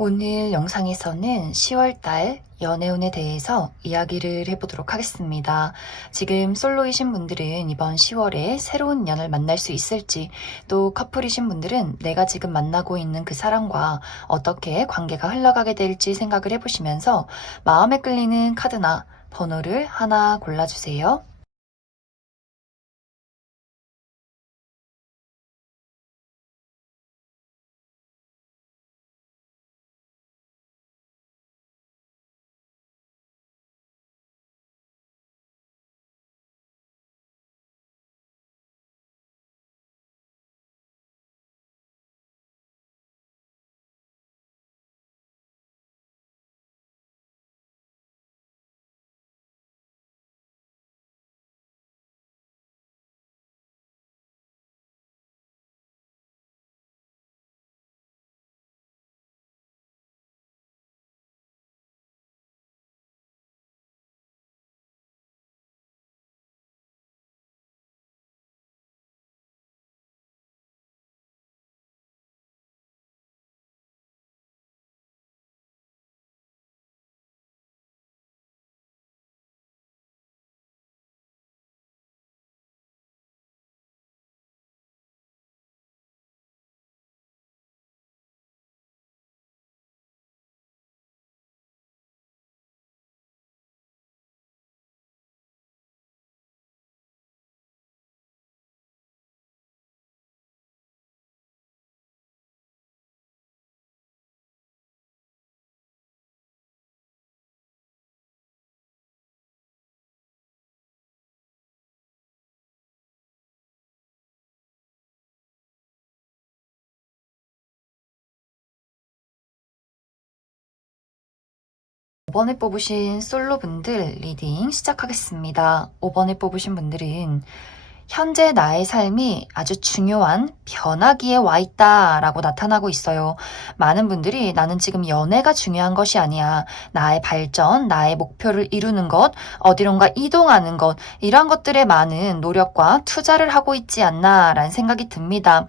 오늘 영상에서는 10월달 연애운에 대해서 이야기를 해보도록 하겠습니다. 지금 솔로이신 분들은 이번 10월에 새로운 인연을 만날 수 있을지, 또 커플이신 분들은 내가 지금 만나고 있는 그 사람과 어떻게 관계가 흘러가게 될지 생각을 해보시면서 마음에 끌리는 카드나 번호를 하나 골라주세요. 5번에 뽑으신 솔로분들 리딩 시작하겠습니다. 5번에 뽑으신 분들은 현재 나의 삶이 아주 중요한 변화기에 와 있다 라고 나타나고 있어요. 많은 분들이 나는 지금 연애가 중요한 것이 아니야. 나의 발전, 나의 목표를 이루는 것, 어디론가 이동하는 것, 이런 것들에 많은 노력과 투자를 하고 있지 않나 라는 생각이 듭니다.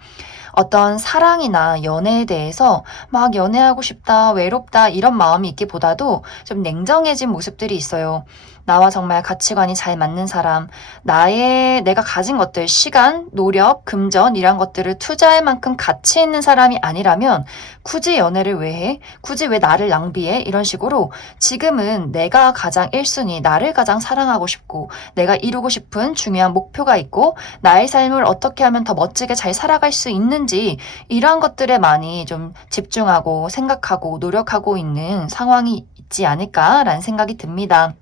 어떤 사랑이나 연애에 대해서 막 연애하고 싶다, 외롭다 이런 마음이 있기보다도 좀 냉정해진 모습들이 있어요. 나와 정말 가치관이 잘 맞는 사람, 내가 가진 것들, 시간, 노력, 금전 이런 것들을 투자할 만큼 가치 있는 사람이 아니라면 굳이 연애를 왜 해? 굳이 왜 나를 낭비해? 이런 식으로 지금은 내가 가장 1순위, 나를 가장 사랑하고 싶고 내가 이루고 싶은 중요한 목표가 있고 나의 삶을 어떻게 하면 더 멋지게 잘 살아갈 수 있는지 이러한 것들에 많이 좀 집중하고 생각하고 노력하고 있는 상황이 있지 않을까라는 생각이 듭니다.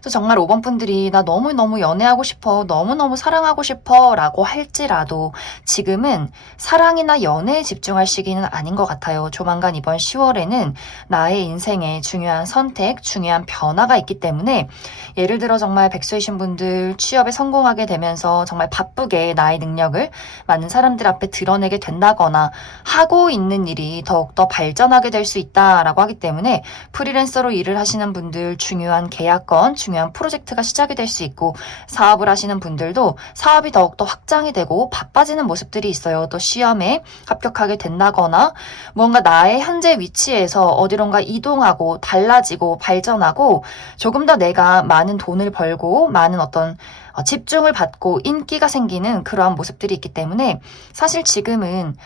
그래서 정말 5번 분들이 나 너무너무 연애하고 싶어, 너무너무 사랑하고 싶어 라고 할지라도 지금은 사랑이나 연애에 집중할 시기는 아닌 것 같아요. 조만간 이번 10월에는 나의 인생에 중요한 선택, 중요한 변화가 있기 때문에 예를 들어 정말 백수이신 분들 취업에 성공하게 되면서 정말 바쁘게 나의 능력을 많은 사람들 앞에 드러내게 된다거나 하고 있는 일이 더욱더 발전하게 될 수 있다라고 하기 때문에 프리랜서로 일을 하시는 분들 중요한 계약건, 중요한 프로젝트가 시작이 될 수 있고 사업을 하시는 분들도 사업이 더욱더 확장이 되고 바빠지는 모습들이 있어요. 또 시험에 합격하게 된다거나 뭔가 나의 현재 위치에서 어디론가 이동하고 달라지고 발전하고 조금 더 내가 많은 돈을 벌고 많은 어떤 집중을 받고 인기가 생기는 그러한 모습들이 있기 때문에 사실 지금은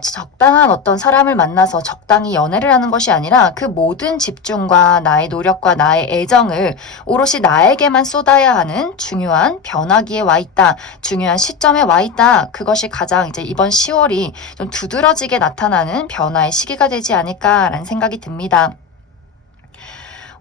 적당한 어떤 사람을 만나서 적당히 연애를 하는 것이 아니라 그 모든 집중과 나의 노력과 나의 애정을 오롯이 나에게만 쏟아야 하는 중요한 변화기에 와 있다. 중요한 시점에 와 있다. 그것이 가장 이제 이번 10월이 좀 두드러지게 나타나는 변화의 시기가 되지 않을까라는 생각이 듭니다.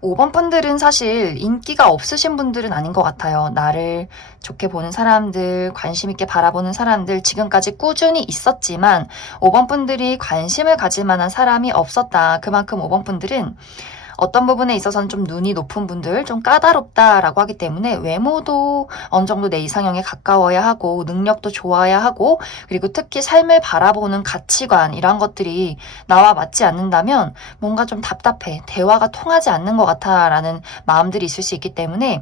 5번 분들은 사실 인기가 없으신 분들은 아닌 것 같아요. 나를 좋게 보는 사람들, 관심 있게 바라보는 사람들 지금까지 꾸준히 있었지만 5번 분들이 관심을 가질 만한 사람이 없었다. 그만큼 5번 분들은 어떤 부분에 있어서는 좀 눈이 높은 분들, 좀 까다롭다라고 하기 때문에 외모도 어느 정도 내 이상형에 가까워야 하고 능력도 좋아야 하고 그리고 특히 삶을 바라보는 가치관 이런 것들이 나와 맞지 않는다면 뭔가 좀 답답해. 대화가 통하지 않는 것 같아라는 마음들이 있을 수 있기 때문에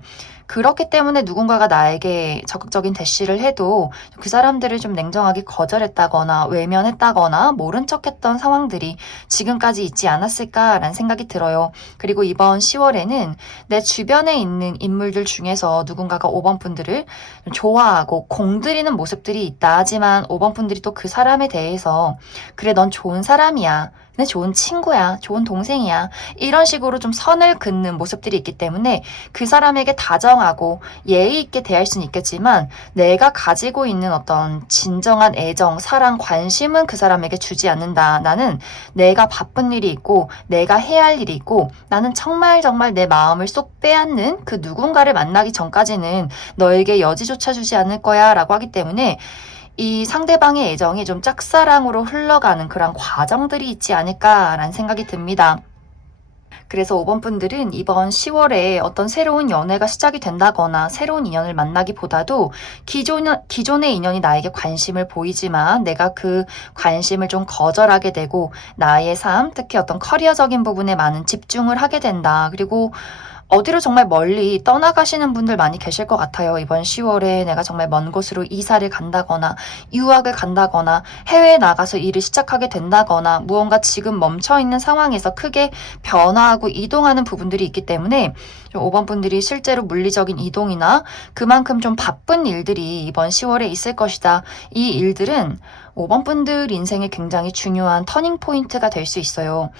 그렇기 때문에 누군가가 나에게 적극적인 대시를 해도 그 사람들을 좀 냉정하게 거절했다거나 외면했다거나 모른 척했던 상황들이 지금까지 있지 않았을까라는 생각이 들어요. 그리고 이번 10월에는 내 주변에 있는 인물들 중에서 누군가가 5번 분들을 좋아하고 공들이는 모습들이 있다. 하지만 5번 분들이 또 그 사람에 대해서 그래, 넌 좋은 사람이야. 내 좋은 친구야. 좋은 동생이야. 이런 식으로 좀 선을 긋는 모습들이 있기 때문에 그 사람에게 다정하고 예의 있게 대할 수는 있겠지만 내가 가지고 있는 어떤 진정한 애정, 사랑, 관심은 그 사람에게 주지 않는다. 나는 내가 바쁜 일이 있고 내가 해야 할 일이 있고 나는 정말 내 마음을 쏙 빼앗는 그 누군가를 만나기 전까지는 너에게 여지조차 주지 않을 거야 라고 하기 때문에 이 상대방의 애정이 좀 짝사랑으로 흘러가는 그런 과정들이 있지 않을까라는 생각이 듭니다. 그래서 5번 분들은 이번 10월에 어떤 새로운 연애가 시작이 된다거나 새로운 인연을 만나기보다도 기존의 인연이 나에게 관심을 보이지만 내가 그 관심을 좀 거절하게 되고 나의 삶, 특히 어떤 커리어적인 부분에 많은 집중을 하게 된다. 그리고 어디로 정말 멀리 떠나가시는 분들 많이 계실 것 같아요. 이번 10월에 내가 정말 먼 곳으로 이사를 간다거나 유학을 간다거나 해외에 나가서 일을 시작하게 된다거나 무언가 지금 멈춰있는 상황에서 크게 변화하고 이동하는 부분들이 있기 때문에 5번 분들이 실제로 물리적인 이동이나 그만큼 좀 바쁜 일들이 이번 10월에 있을 것이다. 이 일들은 5번 분들 인생에 굉장히 중요한 터닝 포인트가 될 수 있어요.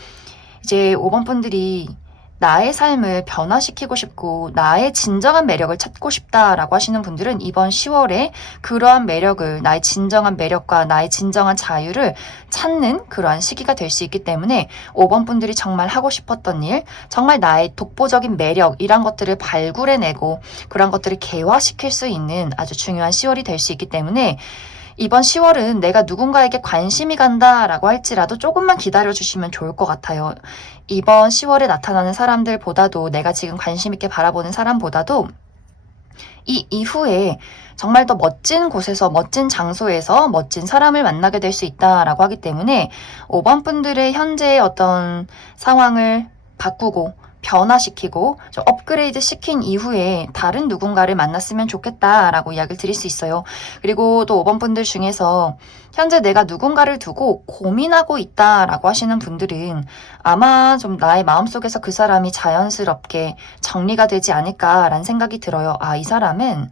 이제 5번 분들이 나의 삶을 변화시키고 싶고 나의 진정한 매력을 찾고 싶다라고 하시는 분들은 이번 10월에 그러한 매력을, 나의 진정한 매력과 나의 진정한 자유를 찾는 그러한 시기가 될 수 있기 때문에 5번 분들이 정말 하고 싶었던 일, 정말 나의 독보적인 매력 이런 것들을 발굴해내고 그런 것들을 개화시킬 수 있는 아주 중요한 10월이 될 수 있기 때문에 이번 10월은 내가 누군가에게 관심이 간다라고 할지라도 조금만 기다려주시면 좋을 것 같아요. 이번 10월에 나타나는 사람들보다도 내가 지금 관심 있게 바라보는 사람보다도 이 이후에 정말 더 멋진 곳에서 멋진 장소에서 멋진 사람을 만나게 될 수 있다라고 하기 때문에 5번 분들의 현재의 어떤 상황을 바꾸고 변화시키고 좀 업그레이드 시킨 이후에 다른 누군가를 만났으면 좋겠다라고 이야기를 드릴 수 있어요. 그리고 또 5번 분들 중에서 현재 내가 누군가를 두고 고민하고 있다라고 하시는 분들은 아마 좀 나의 마음속에서 그 사람이 자연스럽게 정리가 되지 않을까라는 생각이 들어요. 아, 이 사람은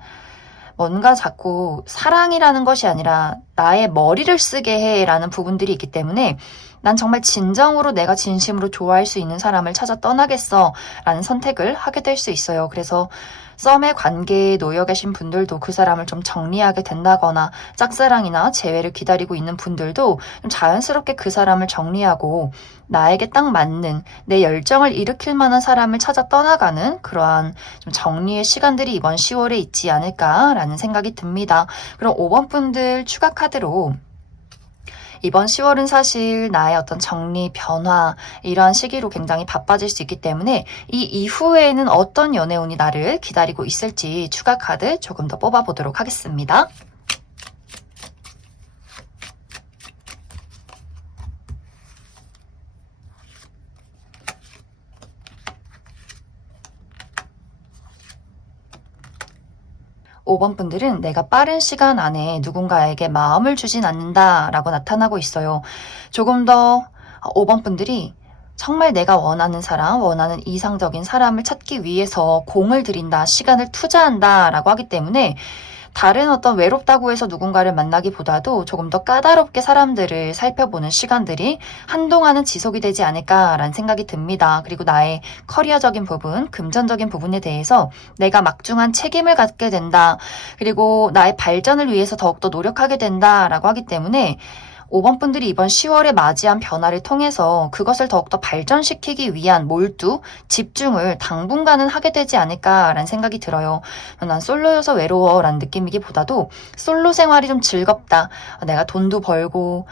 뭔가 자꾸 사랑이라는 것이 아니라 나의 머리를 쓰게 해라는 부분들이 있기 때문에 난 정말 진정으로 내가 진심으로 좋아할 수 있는 사람을 찾아 떠나겠어 라는 선택을 하게 될 수 있어요. 그래서 썸의 관계에 놓여 계신 분들도 그 사람을 좀 정리하게 된다거나 짝사랑이나 재회를 기다리고 있는 분들도 좀 자연스럽게 그 사람을 정리하고 나에게 딱 맞는 내 열정을 일으킬 만한 사람을 찾아 떠나가는 그러한 좀 정리의 시간들이 이번 10월에 있지 않을까라는 생각이 듭니다. 그럼 5번 분들 추가 카드로 이번 10월은 사실 나의 어떤 정리, 변화 이러한 시기로 굉장히 바빠질 수 있기 때문에 이 이후에는 어떤 연애운이 나를 기다리고 있을지 추가 카드 조금 더 뽑아보도록 하겠습니다. 5번 분들은 내가 빠른 시간 안에 누군가에게 마음을 주진 않는다라고 나타나고 있어요. 조금 더 5번 분들이 정말 내가 원하는 사람, 원하는 이상적인 사람을 찾기 위해서 공을 들인다, 시간을 투자한다라고 하기 때문에 다른 어떤 외롭다고 해서 누군가를 만나기보다도 조금 더 까다롭게 사람들을 살펴보는 시간들이 한동안은 지속이 되지 않을까라는 생각이 듭니다. 그리고 나의 커리어적인 부분, 금전적인 부분에 대해서 내가 막중한 책임을 갖게 된다. 그리고 나의 발전을 위해서 더욱더 노력하게 된다라고 하기 때문에 5번 분들이 이번 10월에 맞이한 변화를 통해서 그것을 더욱더 발전시키기 위한 몰두, 집중을 당분간은 하게 되지 않을까라는 생각이 들어요. 난 솔로여서 외로워라는 느낌이기보다도 솔로 생활이 좀 즐겁다. 내가 돈도 벌고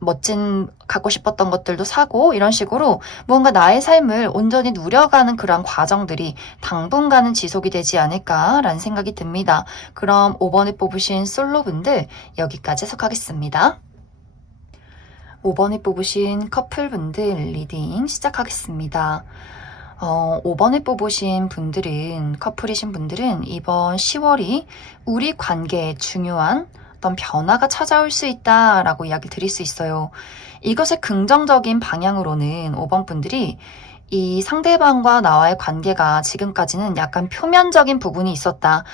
멋진 갖고 싶었던 것들도 사고 이런 식으로 무언가 나의 삶을 온전히 누려가는 그런 과정들이 당분간은 지속이 되지 않을까라는 생각이 듭니다. 그럼 5번에 뽑으신 솔로분들 여기까지 해석하겠습니다. 5번에 뽑으신 커플분들 리딩 시작하겠습니다. 5번에 뽑으신 분들은, 커플이신 분들은 이번 10월이 우리 관계에 중요한 어떤 변화가 찾아올 수 있다라고 이야기를 드릴 수 있어요. 이것의 긍정적인 방향으로는 5번 분들이 이 상대방과 나와의 관계가 지금까지는 약간 표면적인 부분이 있었다.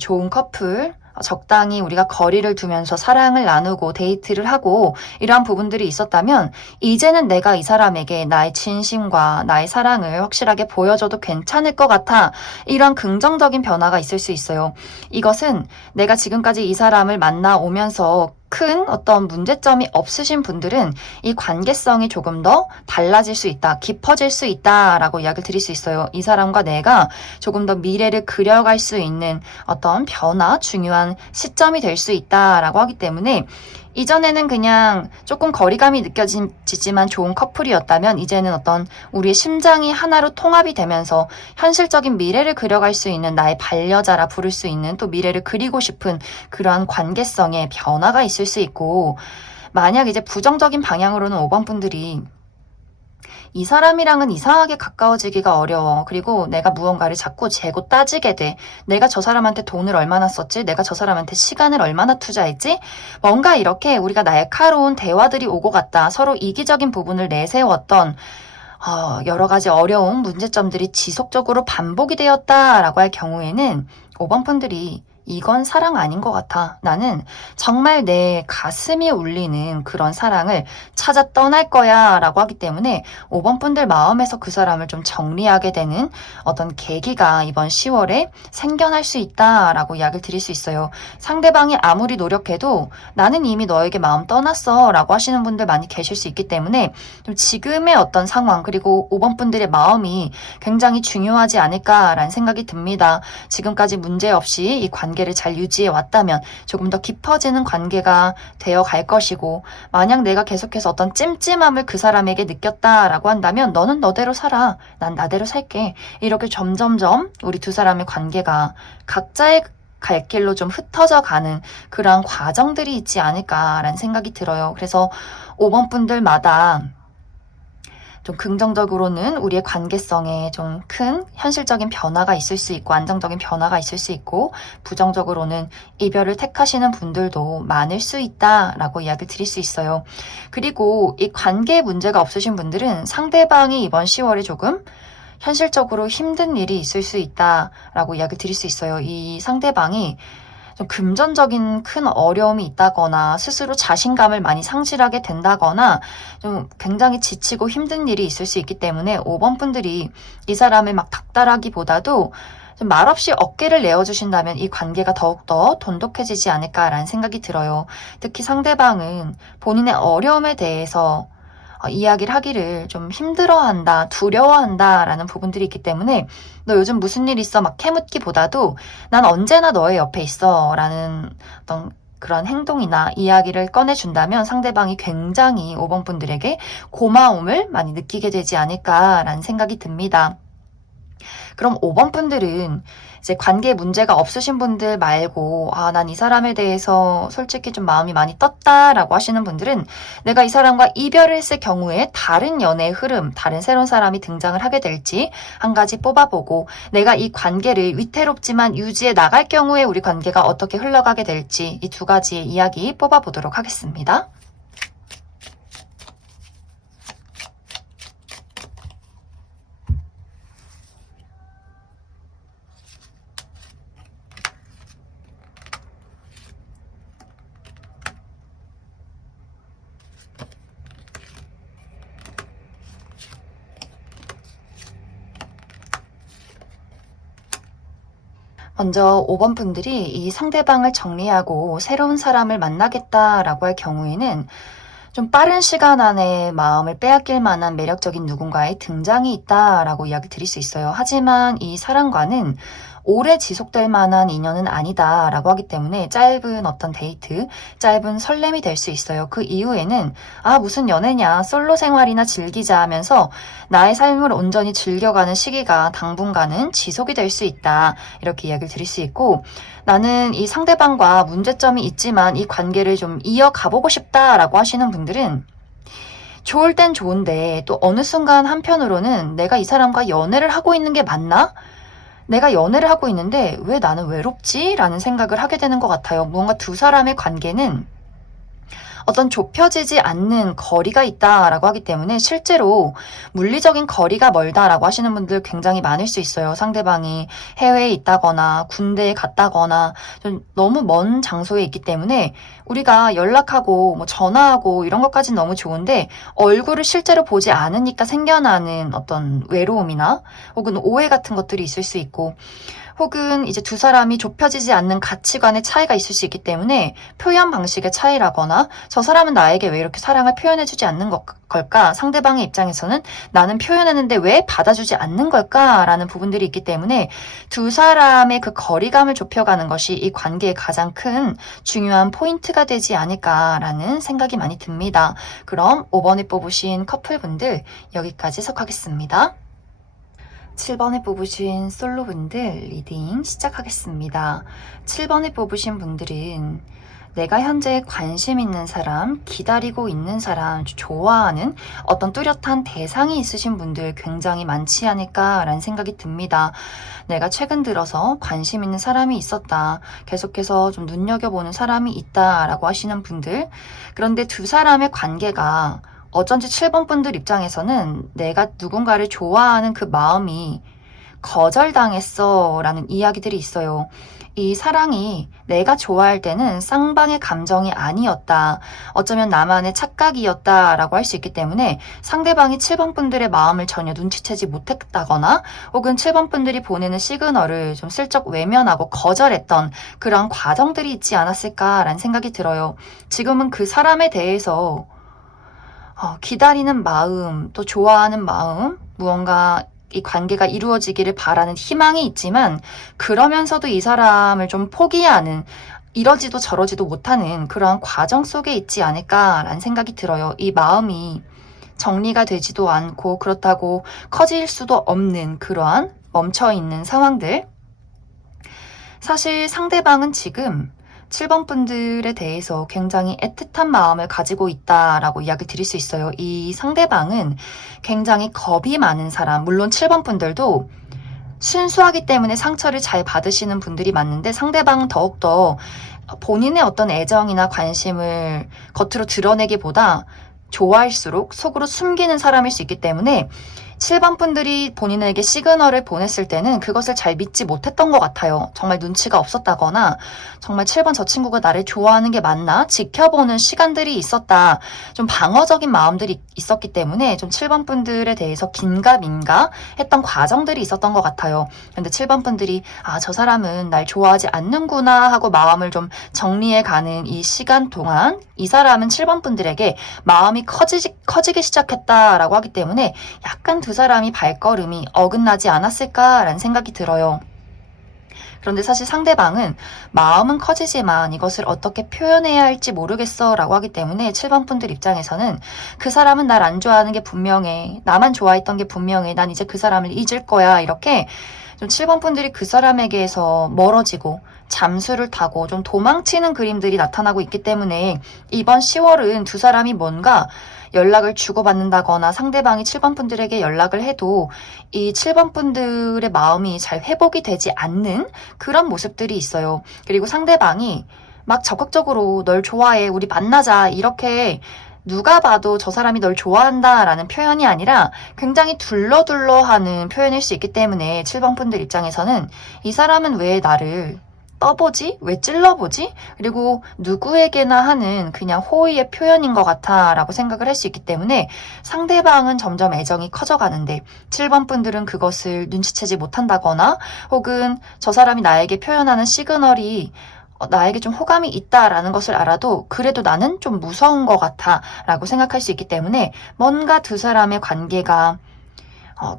좋은 커플, 적당히 우리가 거리를 두면서 사랑을 나누고 데이트를 하고 이러한 부분들이 있었다면 이제는 내가 이 사람에게 나의 진심과 나의 사랑을 확실하게 보여줘도 괜찮을 것 같아. 이런 긍정적인 변화가 있을 수 있어요. 이것은 내가 지금까지 이 사람을 만나오면서 큰 어떤 문제점이 없으신 분들은 이 관계성이 조금 더 달라질 수 있다, 깊어질 수 있다라고 이야기를 드릴 수 있어요. 이 사람과 내가 조금 더 미래를 그려갈 수 있는 어떤 변화, 중요한 시점이 될 수 있다라고 하기 때문에 이전에는 그냥 조금 거리감이 느껴지지만 좋은 커플이었다면 이제는 어떤 우리의 심장이 하나로 통합이 되면서 현실적인 미래를 그려갈 수 있는 나의 반려자라 부를 수 있는 또 미래를 그리고 싶은 그러한 관계성의 변화가 있을 수 있고 만약 이제 부정적인 방향으로는 5번 분들이 이 사람이랑은 이상하게 가까워지기가 어려워. 그리고 내가 무언가를 자꾸 재고 따지게 돼. 내가 저 사람한테 돈을 얼마나 썼지? 내가 저 사람한테 시간을 얼마나 투자했지? 뭔가 이렇게 우리가 날카로운 대화들이 오고 갔다. 서로 이기적인 부분을 내세웠던 여러 가지 어려운 문제점들이 지속적으로 반복이 되었다라고 할 경우에는 5번 분들이 이건 사랑 아닌 것 같아. 나는 정말 내 가슴이 울리는 그런 사랑을 찾아 떠날 거야 라고 하기 때문에 5번 분들 마음에서 그 사람을 좀 정리하게 되는 어떤 계기가 이번 10월에 생겨날 수 있다라고 이야기를 드릴 수 있어요. 상대방이 아무리 노력해도 나는 이미 너에게 마음 떠났어 라고 하시는 분들 많이 계실 수 있기 때문에 좀 지금의 어떤 상황 그리고 5번 분들의 마음이 굉장히 중요하지 않을까라는 생각이 듭니다. 지금까지 문제 없이 이 관계를 잘 유지해 왔다면 조금 더 깊어지는 관계가 되어 갈 것이고 만약 내가 계속해서 어떤 찜찜함을 그 사람에게 느꼈다라고 한다면 너는 너대로 살아. 난 나대로 살게. 이렇게 점점점 우리 두 사람의 관계가 각자의 갈 길로 좀 흩어져 가는 그러한 과정들이 있지 않을까라는 생각이 들어요. 그래서 5번 분들마다 좀 긍정적으로는 우리의 관계성에 좀 큰 현실적인 변화가 있을 수 있고 안정적인 변화가 있을 수 있고 부정적으로는 이별을 택하시는 분들도 많을 수 있다라고 이야기 드릴 수 있어요. 그리고 이 관계에 문제가 없으신 분들은 상대방이 이번 10월에 조금 현실적으로 힘든 일이 있을 수 있다라고 이야기 드릴 수 있어요. 이 상대방이 좀 금전적인 큰 어려움이 있다거나 스스로 자신감을 많이 상실하게 된다거나 좀 굉장히 지치고 힘든 일이 있을 수 있기 때문에 5번 분들이 이 사람을 막 닥달하기보다도 좀 말없이 어깨를 내어주신다면 이 관계가 더욱더 돈독해지지 않을까라는 생각이 들어요. 특히 상대방은 본인의 어려움에 대해서 이야기를 하기를 좀 힘들어한다, 두려워한다라는 부분들이 있기 때문에 너 요즘 무슨 일 있어? 막 캐묻기보다도 난 언제나 너의 옆에 있어 라는 어떤 그런 행동이나 이야기를 꺼내준다면 상대방이 굉장히 5번 분들에게 고마움을 많이 느끼게 되지 않을까라는 생각이 듭니다. 그럼 5번 분들은 이제 관계에 문제가 없으신 분들 말고 난 이 사람에 대해서 솔직히 좀 마음이 많이 떴다라고 하시는 분들은 내가 이 사람과 이별을 했을 경우에 다른 연애의 흐름, 다른 새로운 사람이 등장을 하게 될지 한 가지 뽑아보고 내가 이 관계를 위태롭지만 유지해 나갈 경우에 우리 관계가 어떻게 흘러가게 될지 이 두 가지의 이야기 뽑아보도록 하겠습니다. 먼저 5번 분들이 이 상대방을 정리하고 새로운 사람을 만나겠다라고 할 경우에는 좀 빠른 시간 안에 마음을 빼앗길 만한 매력적인 누군가의 등장이 있다라고 이야기 드릴 수 있어요. 하지만 이 사람과는 오래 지속될 만한 인연은 아니다라고 하기 때문에 짧은 어떤 데이트, 짧은 설렘이 될 수 있어요. 그 이후에는 무슨 연애냐, 솔로 생활이나 즐기자 하면서 나의 삶을 온전히 즐겨가는 시기가 당분간은 지속이 될 수 있다. 이렇게 이야기를 드릴 수 있고 나는 이 상대방과 문제점이 있지만 이 관계를 좀 이어가보고 싶다라고 하시는 분들은 좋을 땐 좋은데 또 어느 순간 한편으로는 내가 이 사람과 연애를 하고 있는 게 맞나? 내가 연애를 하고 있는데 왜 나는 외롭지? 라는 생각을 하게 되는 것 같아요. 무언가 두 사람의 관계는 어떤 좁혀지지 않는 거리가 있다라고 하기 때문에 실제로 물리적인 거리가 멀다라고 하시는 분들 굉장히 많을 수 있어요. 상대방이 해외에 있다거나 군대에 갔다거나 좀 너무 먼 장소에 있기 때문에 우리가 연락하고 뭐 전화하고 이런 것까지는 너무 좋은데 얼굴을 실제로 보지 않으니까 생겨나는 어떤 외로움이나 혹은 오해 같은 것들이 있을 수 있고 혹은 이제 두 사람이 좁혀지지 않는 가치관의 차이가 있을 수 있기 때문에 표현 방식의 차이라거나 저 사람은 나에게 왜 이렇게 사랑을 표현해주지 않는 걸까? 상대방의 입장에서는 나는 표현했는데 왜 받아주지 않는 걸까? 라는 부분들이 있기 때문에 두 사람의 그 거리감을 좁혀가는 것이 이 관계의 가장 큰 중요한 포인트가 되지 않을까라는 생각이 많이 듭니다. 그럼 5번에 뽑으신 커플분들 여기까지 해석하겠습니다. 7번에 뽑으신 솔로분들 리딩 시작하겠습니다. 7번에 뽑으신 분들은 내가 현재 관심 있는 사람, 기다리고 있는 사람, 좋아하는 어떤 뚜렷한 대상이 있으신 분들 굉장히 많지 않을까라는 생각이 듭니다. 내가 최근 들어서 관심 있는 사람이 있었다. 계속해서 좀 눈여겨보는 사람이 있다라고 하시는 분들. 그런데 두 사람의 관계가 어쩐지 7번 분들 입장에서는 내가 누군가를 좋아하는 그 마음이 거절당했어 라는 이야기들이 있어요. 이 사랑이 내가 좋아할 때는 쌍방의 감정이 아니었다. 어쩌면 나만의 착각이었다 라고 할 수 있기 때문에 상대방이 7번 분들의 마음을 전혀 눈치채지 못했다거나 혹은 7번 분들이 보내는 시그널을 좀 슬쩍 외면하고 거절했던 그런 과정들이 있지 않았을까라는 생각이 들어요. 지금은 그 사람에 대해서 기다리는 마음, 또 좋아하는 마음, 무언가 이 관계가 이루어지기를 바라는 희망이 있지만 그러면서도 이 사람을 좀 포기하는 이러지도 저러지도 못하는 그러한 과정 속에 있지 않을까라는 생각이 들어요. 이 마음이 정리가 되지도 않고 그렇다고 커질 수도 없는 그러한 멈춰있는 상황들. 사실 상대방은 지금 7번 분들에 대해서 굉장히 애틋한 마음을 가지고 있다라고 이야기 드릴 수 있어요. 이 상대방은 굉장히 겁이 많은 사람, 물론 7번 분들도 순수하기 때문에 상처를 잘 받으시는 분들이 많은데 상대방은 더욱더 본인의 어떤 애정이나 관심을 겉으로 드러내기보다 좋아할수록 속으로 숨기는 사람일 수 있기 때문에 7번 분들이 본인에게 시그널을 보냈을 때는 그것을 잘 믿지 못했던 것 같아요. 정말 눈치가 없었다거나 정말 7번 저 친구가 나를 좋아하는 게 맞나? 지켜보는 시간들이 있었다. 좀 방어적인 마음들이 있었기 때문에 좀 7번 분들에 대해서 긴가민가 했던 과정들이 있었던 것 같아요. 근데 7번 분들이 저 사람은 날 좋아하지 않는구나 하고 마음을 좀 정리해가는 이 시간 동안 이 사람은 7번 분들에게 마음이 커지기 시작했다라고 하기 때문에 약간 두 사람이 발걸음이 어긋나지 않았을까라는 생각이 들어요. 그런데 사실 상대방은 마음은 커지지만 이것을 어떻게 표현해야 할지 모르겠어 라고 하기 때문에 7번 분들 입장에서는 그 사람은 날 안 좋아하는 게 분명해. 나만 좋아했던 게 분명해. 난 이제 그 사람을 잊을 거야. 이렇게 좀 7번 분들이 그 사람에게서 멀어지고 잠수를 타고 좀 도망치는 그림들이 나타나고 있기 때문에 이번 10월은 두 사람이 뭔가 연락을 주고받는다거나 상대방이 7번 분들에게 연락을 해도 이 7번 분들의 마음이 잘 회복이 되지 않는 그런 모습들이 있어요. 그리고 상대방이 막 적극적으로 널 좋아해, 우리 만나자 이렇게 누가 봐도 저 사람이 널 좋아한다 라는 표현이 아니라 굉장히 둘러둘러하는 표현일 수 있기 때문에 7번 분들 입장에서는 이 사람은 왜 나를 떠보지? 왜 찔러보지? 그리고 누구에게나 하는 그냥 호의의 표현인 것 같아 라고 생각을 할 수 있기 때문에 상대방은 점점 애정이 커져가는데 7번 분들은 그것을 눈치채지 못한다거나 혹은 저 사람이 나에게 표현하는 시그널이 나에게 좀 호감이 있다라는 것을 알아도 그래도 나는 좀 무서운 것 같아 라고 생각할 수 있기 때문에 뭔가 두 사람의 관계가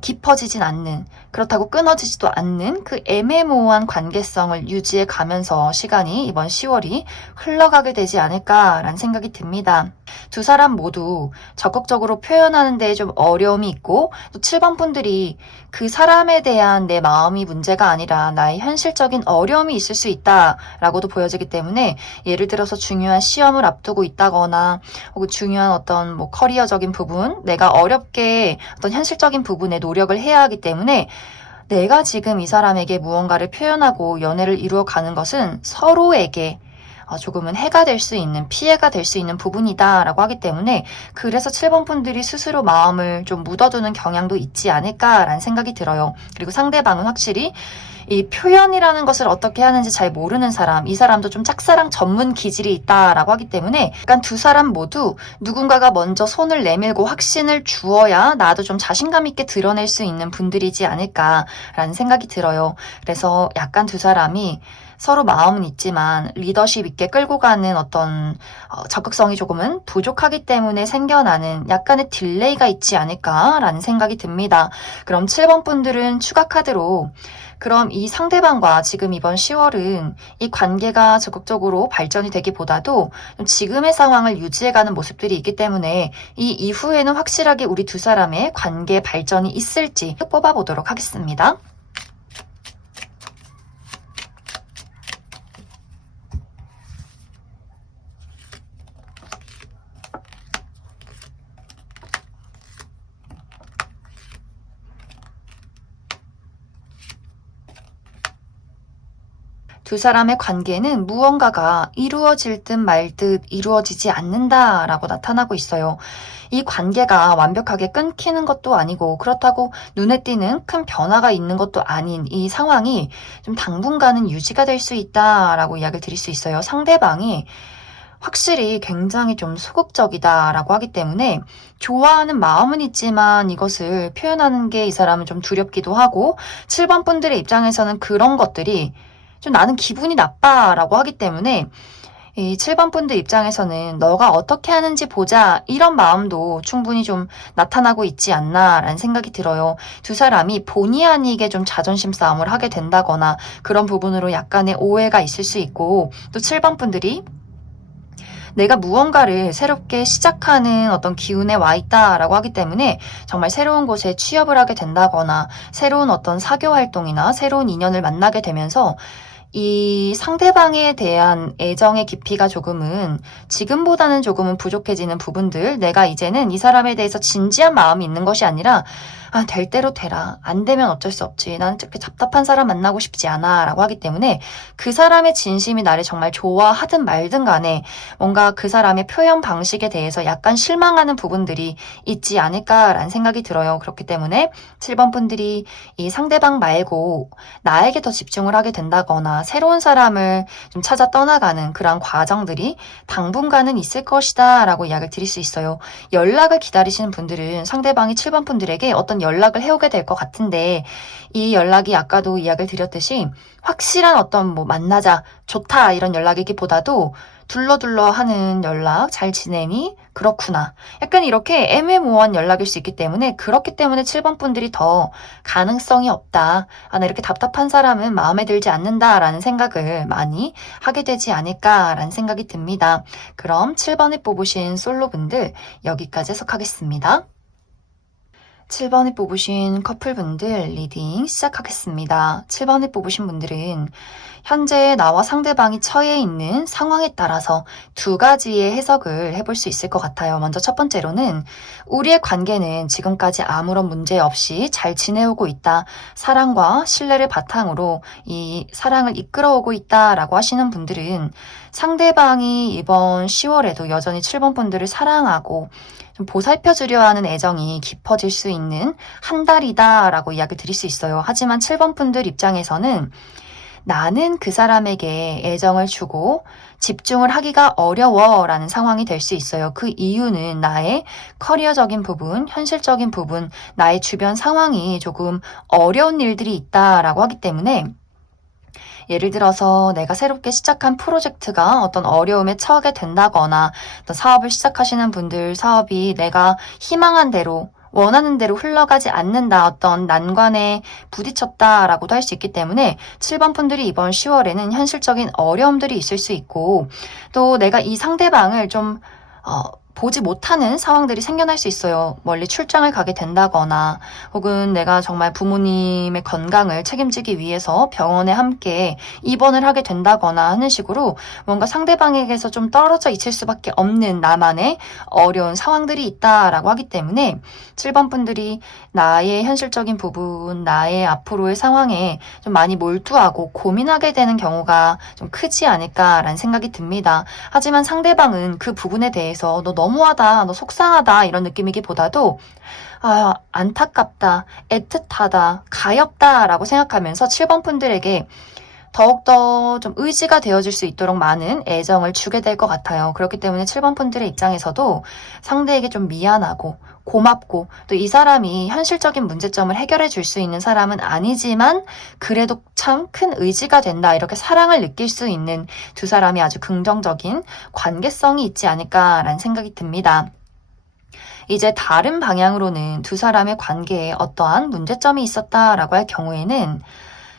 깊어지진 않는, 그렇다고 끊어지지도 않는 그 애매모호한 관계성을 유지해 가면서 시간이 이번 10월이 흘러가게 되지 않을까라는 생각이 듭니다. 두 사람 모두 적극적으로 표현하는 데 좀 어려움이 있고, 또 7번 분들이 그 사람에 대한 내 마음이 문제가 아니라 나의 현실적인 어려움이 있을 수 있다라고도 보여지기 때문에, 예를 들어서 중요한 시험을 앞두고 있다거나 혹은 중요한 어떤 뭐 커리어적인 부분, 내가 어렵게 어떤 현실적인 부분에 노력을 해야 하기 때문에 내가 지금 이 사람에게 무언가를 표현하고 연애를 이루어가는 것은 서로에게 조금은 해가 될 수 있는, 피해가 될 수 있는 부분이다라고 하기 때문에, 그래서 7번 분들이 스스로 마음을 좀 묻어두는 경향도 있지 않을까라는 생각이 들어요. 그리고 상대방은 확실히 이 표현이라는 것을 어떻게 하는지 잘 모르는 사람, 이 사람도 좀 짝사랑 전문 기질이 있다라고 하기 때문에, 약간 두 사람 모두 누군가가 먼저 손을 내밀고 확신을 주어야 나도 좀 자신감 있게 드러낼 수 있는 분들이지 않을까라는 생각이 들어요. 그래서 약간 두 사람이 서로 마음은 있지만 리더십 있게 끌고 가는 어떤 적극성이 조금은 부족하기 때문에 생겨나는 약간의 딜레이가 있지 않을까라는 생각이 듭니다. 그럼 7번 분들은 추가 카드로, 그럼 이 상대방과 지금 이번 10월은 이 관계가 적극적으로 발전이 되기보다도 지금의 상황을 유지해가는 모습들이 있기 때문에 이 이후에는 확실하게 우리 두 사람의 관계 발전이 있을지 뽑아보도록 하겠습니다. 두 사람의 관계는 무언가가 이루어질 듯 말 듯 이루어지지 않는다라고 나타나고 있어요. 이 관계가 완벽하게 끊기는 것도 아니고, 그렇다고 눈에 띄는 큰 변화가 있는 것도 아닌 이 상황이 좀 당분간은 유지가 될 수 있다라고 이야기를 드릴 수 있어요. 상대방이 확실히 굉장히 좀 소극적이다라고 하기 때문에 좋아하는 마음은 있지만 이것을 표현하는 게 이 사람은 좀 두렵기도 하고, 7번 분들의 입장에서는 그런 것들이 좀 나는 기분이 나빠라고 하기 때문에 이 7번 분들 입장에서는 너가 어떻게 하는지 보자, 이런 마음도 충분히 좀 나타나고 있지 않나라는 생각이 들어요. 두 사람이 본의 아니게 좀 자존심 싸움을 하게 된다거나 그런 부분으로 약간의 오해가 있을 수 있고, 또 7번 분들이 내가 무언가를 새롭게 시작하는 어떤 기운에 와 있다라고 하기 때문에 정말 새로운 곳에 취업을 하게 된다거나 새로운 어떤 사교 활동이나 새로운 인연을 만나게 되면서 이 상대방에 대한 애정의 깊이가 조금은 지금보다는 조금은 부족해지는 부분들, 내가 이제는 이 사람에 대해서 진지한 마음이 있는 것이 아니라 될 대로 되라, 안 되면 어쩔 수 없지, 나는 저렇게 답답한 사람 만나고 싶지 않아 라고 하기 때문에 그 사람의 진심이 나를 정말 좋아하든 말든 간에 뭔가 그 사람의 표현 방식에 대해서 약간 실망하는 부분들이 있지 않을까라는 생각이 들어요. 그렇기 때문에 7번 분들이 이 상대방 말고 나에게 더 집중을 하게 된다거나 새로운 사람을 좀 찾아 떠나가는 그런 과정들이 당분간은 있을 것이다 라고 이야기를 드릴 수 있어요. 연락을 기다리시는 분들은 상대방이 7번 분들에게 어떤 연락을 해오게 될 것 같은데, 이 연락이 아까도 이야기를 드렸듯이 확실한 어떤 뭐 만나자, 좋다 이런 연락이기보다도 둘러둘러 하는 연락, 잘 지내니? 그렇구나. 약간 이렇게 애매모호한 연락일 수 있기 때문에, 그렇기 때문에 7번 분들이 더 가능성이 없다, 나 이렇게 답답한 사람은 마음에 들지 않는다라는 생각을 많이 하게 되지 않을까라는 생각이 듭니다. 그럼 7번에 뽑으신 솔로분들 여기까지 해석하겠습니다. 7번에 뽑으신 커플분들 리딩 시작하겠습니다. 7번에 뽑으신 분들은 현재 나와 상대방이 처해 있는 상황에 따라서 두 가지의 해석을 해볼 수 있을 것 같아요. 먼저 첫 번째로는 우리의 관계는 지금까지 아무런 문제 없이 잘 지내오고 있다, 사랑과 신뢰를 바탕으로 이 사랑을 이끌어오고 있다라고 하시는 분들은 상대방이 이번 10월에도 여전히 7번 분들을 사랑하고 좀 보살펴주려 하는 애정이 깊어질 수 있는 한 달이다라고 이야기 드릴 수 있어요. 하지만 7번 분들 입장에서는 나는 그 사람에게 애정을 주고 집중을 하기가 어려워라는 상황이 될 수 있어요. 그 이유는 나의 커리어적인 부분, 현실적인 부분, 나의 주변 상황이 조금 어려운 일들이 있다라고 하기 때문에, 예를 들어서 내가 새롭게 시작한 프로젝트가 어떤 어려움에 처하게 된다거나, 어떤 사업을 시작하시는 분들 사업이 내가 희망한 대로 원하는 대로 흘러가지 않는다, 어떤 난관에 부딪혔다라고도 할 수 있기 때문에 7번 분들이 이번 10월에는 현실적인 어려움들이 있을 수 있고, 또 내가 이 상대방을 좀 보지 못하는 상황들이 생겨날 수 있어요. 멀리 출장을 가게 된다거나 혹은 내가 정말 부모님의 건강을 책임지기 위해서 병원에 함께 입원을 하게 된다거나 하는 식으로 뭔가 상대방에게서 좀 떨어져 있을 수밖에 없는 나만의 어려운 상황들이 있다라고 하기 때문에 7번 분들이 나의 현실적인 부분, 나의 앞으로의 상황에 좀 많이 몰두하고 고민하게 되는 경우가 좀 크지 않을까라는 생각이 듭니다. 하지만 상대방은 그 부분에 대해서 너 너무하다, 너 속상하다 이런 느낌이기보다도 안타깝다, 애틋하다, 가엾다 라고 생각하면서 7번 분들에게 더욱더 좀 의지가 되어줄 수 있도록 많은 애정을 주게 될 것 같아요. 그렇기 때문에 7번 분들의 입장에서도 상대에게 좀 미안하고 고맙고 또 이 사람이 현실적인 문제점을 해결해 줄 수 있는 사람은 아니지만 그래도 참 큰 의지가 된다. 이렇게 사랑을 느낄 수 있는 두 사람이 아주 긍정적인 관계성이 있지 않을까라는 생각이 듭니다. 이제 다른 방향으로는 두 사람의 관계에 어떠한 문제점이 있었다라고 할 경우에는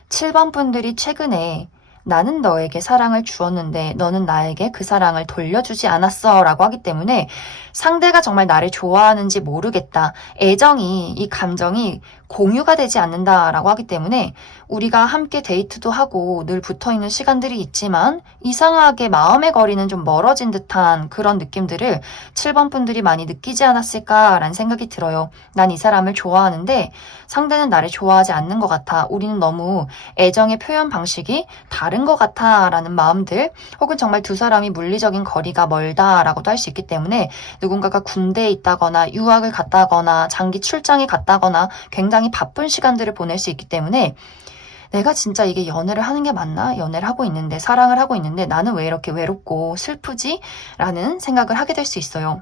7번 분들이 최근에 나는 너에게 사랑을 주었는데 너는 나에게 그 사랑을 돌려주지 않았어 라고 하기 때문에 상대가 정말 나를 좋아하는지 모르겠다. 애정이, 이 감정이 공유가 되지 않는다라고 하기 때문에 우리가 함께 데이트도 하고 늘 붙어있는 시간들이 있지만 이상하게 마음의 거리는 좀 멀어진 듯한 그런 느낌들을 7번 분들이 많이 느끼지 않았을까라는 생각이 들어요. 난 이 사람을 좋아하는데 상대는 나를 좋아하지 않는 것 같아. 우리는 너무 애정의 표현 방식이 다른 것 같아 라는 마음들 혹은 정말 두 사람이 물리적인 거리가 멀다라고도 할 수 있기 때문에 누군가가 군대에 있다거나 유학을 갔다거나 장기 출장에 갔다거나 굉장히 바쁜 시간들을 보낼 수 있기 때문에 내가 진짜 이게 연애를 하는 게 맞나? 연애를 하고 있는데 사랑을 하고 있는데 나는 왜 이렇게 외롭고 슬프지? 라는 생각을 하게 될 수 있어요.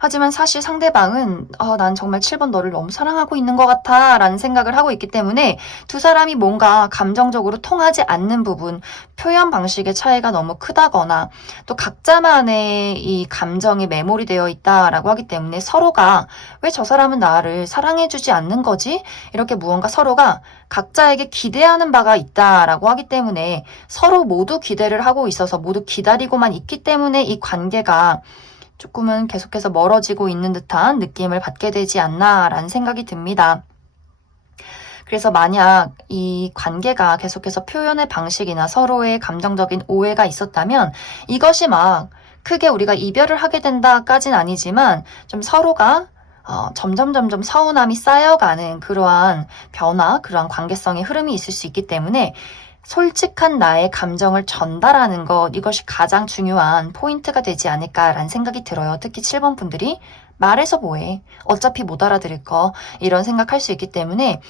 하지만 사실 상대방은 난 정말 7번 너를 너무 사랑하고 있는 것 같아 라는 생각을 하고 있기 때문에 두 사람이 뭔가 감정적으로 통하지 않는 부분, 표현 방식의 차이가 너무 크다거나 또 각자만의 이 감정이 메모리 되어 있다라고 하기 때문에 서로가 왜 저 사람은 나를 사랑해주지 않는 거지? 이렇게 무언가 서로가 각자에게 기대하는 바가 있다라고 하기 때문에 서로 모두 기대를 하고 있어서 모두 기다리고만 있기 때문에 이 관계가 조금은 계속해서 멀어지고 있는 듯한 느낌을 받게 되지 않나라는 생각이 듭니다. 그래서 만약 이 관계가 계속해서 표현의 방식이나 서로의 감정적인 오해가 있었다면 이것이 막 크게 우리가 이별을 하게 된다까진 아니지만 좀 서로가 점점 서운함이 쌓여가는 그러한 변화, 그러한 관계성의 흐름이 있을 수 있기 때문에 솔직한 나의 감정을 전달하는 것, 이것이 가장 중요한 포인트가 되지 않을까라는 생각이 들어요. 특히 7번 분들이 말해서 뭐해? 어차피 못 알아들을 거. 이런 생각할 수 있기 때문에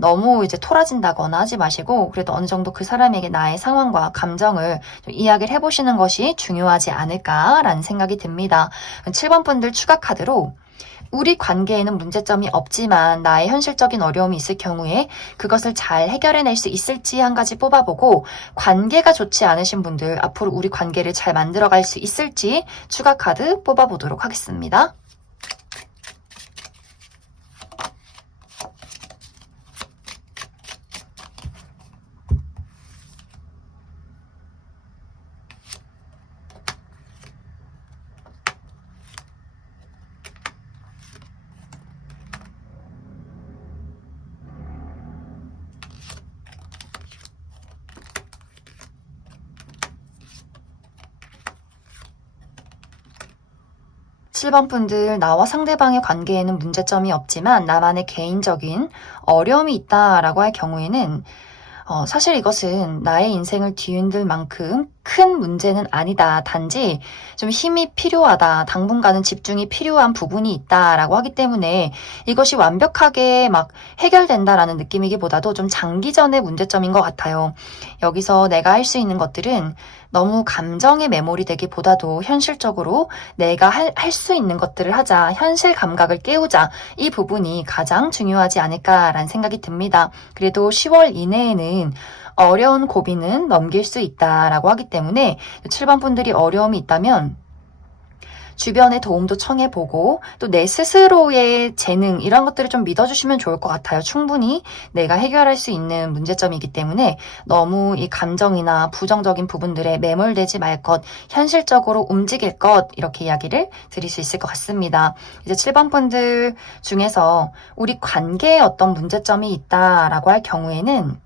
너무 이제 토라진다거나 하지 마시고 그래도 어느 정도 그 사람에게 나의 상황과 감정을 좀 이야기를 해보시는 것이 중요하지 않을까라는 생각이 듭니다. 7번 분들 추가 카드로 우리 관계에는 문제점이 없지만 나의 현실적인 어려움이 있을 경우에 그것을 잘 해결해낼 수 있을지 한 가지 뽑아보고 관계가 좋지 않으신 분들 앞으로 우리 관계를 잘 만들어갈 수 있을지 추가 카드 뽑아보도록 하겠습니다. 7번 분들 나와 상대방의 관계에는 문제점이 없지만 나만의 개인적인 어려움이 있다라고 할 경우에는 사실 이것은 나의 인생을 뒤흔들 만큼 큰 문제는 아니다. 단지 좀 힘이 필요하다. 당분간은 집중이 필요한 부분이 있다라고 하기 때문에 이것이 완벽하게 막 해결된다라는 느낌이기보다도 좀 장기전의 문제점인 것 같아요. 여기서 내가 할 수 있는 것들은 너무 감정에 메모리 되기보다도 현실적으로 내가 할 수 있는 것들을 하자. 현실 감각을 깨우자. 이 부분이 가장 중요하지 않을까라는 생각이 듭니다. 그래도 10월 이내에는 어려운 고비는 넘길 수 있다라고 하기 때문에 7번 분들이 어려움이 있다면 주변의 도움도 청해보고 또 내 스스로의 재능 이런 것들을 좀 믿어주시면 좋을 것 같아요. 충분히 내가 해결할 수 있는 문제점이기 때문에 너무 이 감정이나 부정적인 부분들에 매몰되지 말 것, 현실적으로 움직일 것 이렇게 이야기를 드릴 수 있을 것 같습니다. 이제 7번 분들 중에서 우리 관계에 어떤 문제점이 있다라고 할 경우에는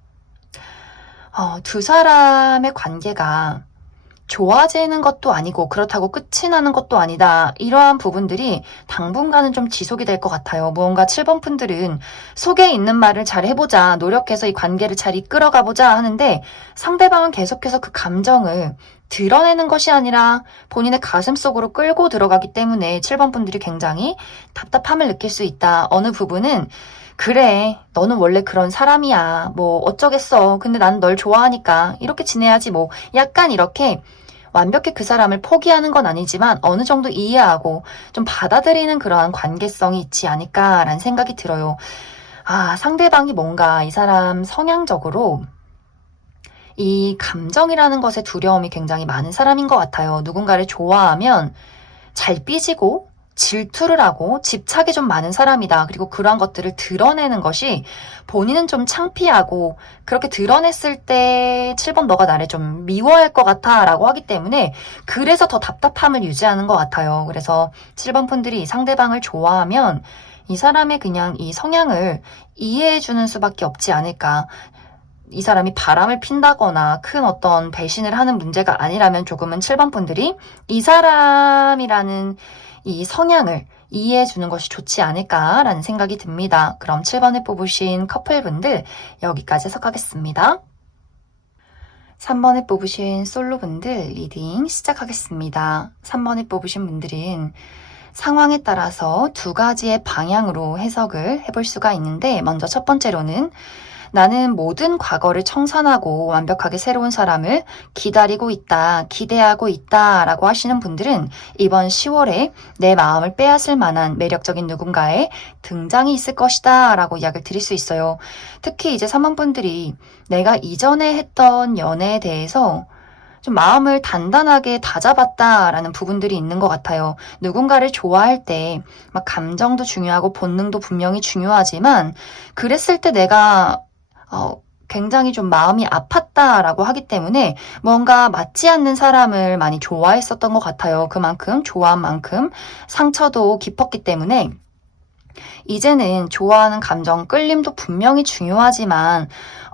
두 사람의 관계가 좋아지는 것도 아니고 그렇다고 끝이 나는 것도 아니다. 이러한 부분들이 당분간은 좀 지속이 될 것 같아요. 무언가 7번 분들은 속에 있는 말을 잘 해보자, 노력해서 이 관계를 잘 이끌어가보자 하는데 상대방은 계속해서 그 감정을 드러내는 것이 아니라 본인의 가슴 속으로 끌고 들어가기 때문에 7번 분들이 굉장히 답답함을 느낄 수 있다. 어느 부분은 그래, 너는 원래 그런 사람이야. 뭐 어쩌겠어. 근데 난 널 좋아하니까 이렇게 지내야지 뭐. 약간 이렇게 완벽히 그 사람을 포기하는 건 아니지만 어느 정도 이해하고 좀 받아들이는 그러한 관계성이 있지 않을까라는 생각이 들어요. 상대방이 뭔가 이 사람 성향적으로 이 감정이라는 것에 두려움이 굉장히 많은 사람인 것 같아요. 누군가를 좋아하면 잘 삐지고 질투를 하고 집착이 좀 많은 사람이다. 그리고 그러한 것들을 드러내는 것이 본인은 좀 창피하고 그렇게 드러냈을 때 7번 너가 나를 좀 미워할 것 같아 라고 하기 때문에 그래서 더 답답함을 유지하는 것 같아요. 그래서 7번 분들이 상대방을 좋아하면 이 사람의 그냥 이 성향을 이해해주는 수밖에 없지 않을까. 이 사람이 바람을 핀다거나 큰 어떤 배신을 하는 문제가 아니라면 조금은 7번 분들이 이 사람이라는 이 성향을 이해해 주는 것이 좋지 않을까라는 생각이 듭니다. 그럼 7번을 뽑으신 커플분들 여기까지 해석하겠습니다. 3번을 뽑으신 솔로분들 리딩 시작하겠습니다. 3번을 뽑으신 분들은 상황에 따라서 두 가지의 방향으로 해석을 해볼 수가 있는데 먼저 첫 번째로는 나는 모든 과거를 청산하고 완벽하게 새로운 사람을 기다리고 있다, 기대하고 있다 라고 하시는 분들은 이번 10월에 내 마음을 빼앗을 만한 매력적인 누군가의 등장이 있을 것이다 라고 이야기를 드릴 수 있어요. 특히 이제 3번 분들이 내가 이전에 했던 연애에 대해서 좀 마음을 단단하게 다잡았다라는 부분들이 있는 것 같아요. 누군가를 좋아할 때 막 감정도 중요하고 본능도 분명히 중요하지만 그랬을 때 내가 굉장히 좀 마음이 아팠다라고 하기 때문에 뭔가 맞지 않는 사람을 많이 좋아했었던 것 같아요. 그만큼 좋아한 만큼 상처도 깊었기 때문에 이제는 좋아하는 감정, 끌림도 분명히 중요하지만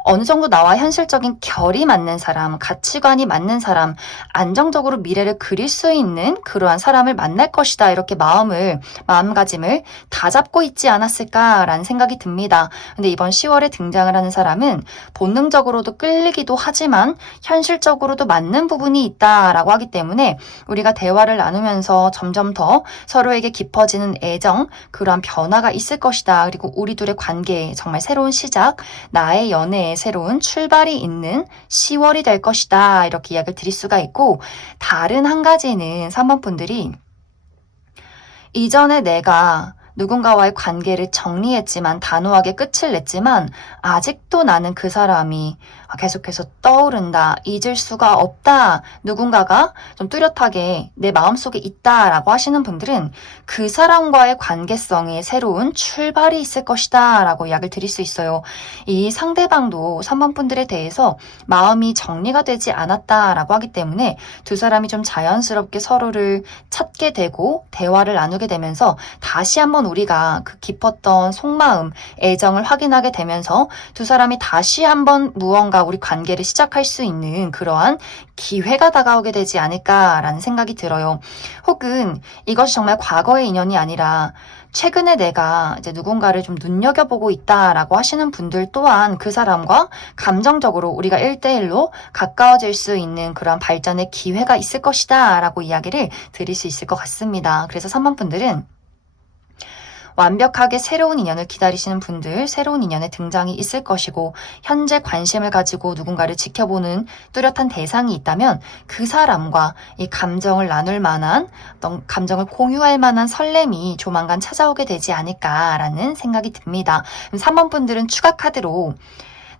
어느 정도 나와 현실적인 결이 맞는 사람, 가치관이 맞는 사람, 안정적으로 미래를 그릴 수 있는 그러한 사람을 만날 것이다. 이렇게 마음가짐을 다잡고 있지 않았을까라는 생각이 듭니다. 근데 이번 10월에 등장을 하는 사람은 본능적으로도 끌리기도 하지만 현실적으로도 맞는 부분이 있다라고 하기 때문에 우리가 대화를 나누면서 점점 더 서로에게 깊어지는 애정, 그러한 변화가 있을 것이다. 그리고 우리 둘의 관계에 정말 새로운 시작, 나의 연애에 새로운 출발이 있는 10월이 될 것이다. 이렇게 이야기를 드릴 수가 있고 다른 한 가지는 3번 분들이 이전에 내가 누군가와의 관계를 정리했지만 단호하게 끝을 냈지만 아직도 나는 그 사람이 계속해서 떠오른다. 잊을 수가 없다. 누군가가 좀 뚜렷하게 내 마음속에 있다라고 하시는 분들은 그 사람과의 관계성에 새로운 출발이 있을 것이다 라고 이야기를 드릴 수 있어요. 이 상대방도 3번 분들에 대해서 마음이 정리가 되지 않았다라고 하기 때문에 두 사람이 좀 자연스럽게 서로를 찾게 되고 대화를 나누게 되면서 다시 한번 우리가 그 깊었던 속마음, 애정을 확인하게 되면서 두 사람이 다시 한번 무언가 우리 관계를 시작할 수 있는 그러한 기회가 다가오게 되지 않을까라는 생각이 들어요. 혹은 이것이 정말 과거의 인연이 아니라 최근에 내가 이제 누군가를 좀 눈여겨보고 있다라고 하시는 분들 또한 그 사람과 감정적으로 우리가 1대1로 가까워질 수 있는 그런 발전의 기회가 있을 것이다 라고 이야기를 드릴 수 있을 것 같습니다. 그래서 3번 분들은 완벽하게 새로운 인연을 기다리시는 분들, 새로운 인연의 등장이 있을 것이고 현재 관심을 가지고 누군가를 지켜보는 뚜렷한 대상이 있다면 그 사람과 이 감정을 나눌 만한, 어떤 감정을 공유할 만한 설렘이 조만간 찾아오게 되지 않을까라는 생각이 듭니다. 3번 분들은 추가 카드로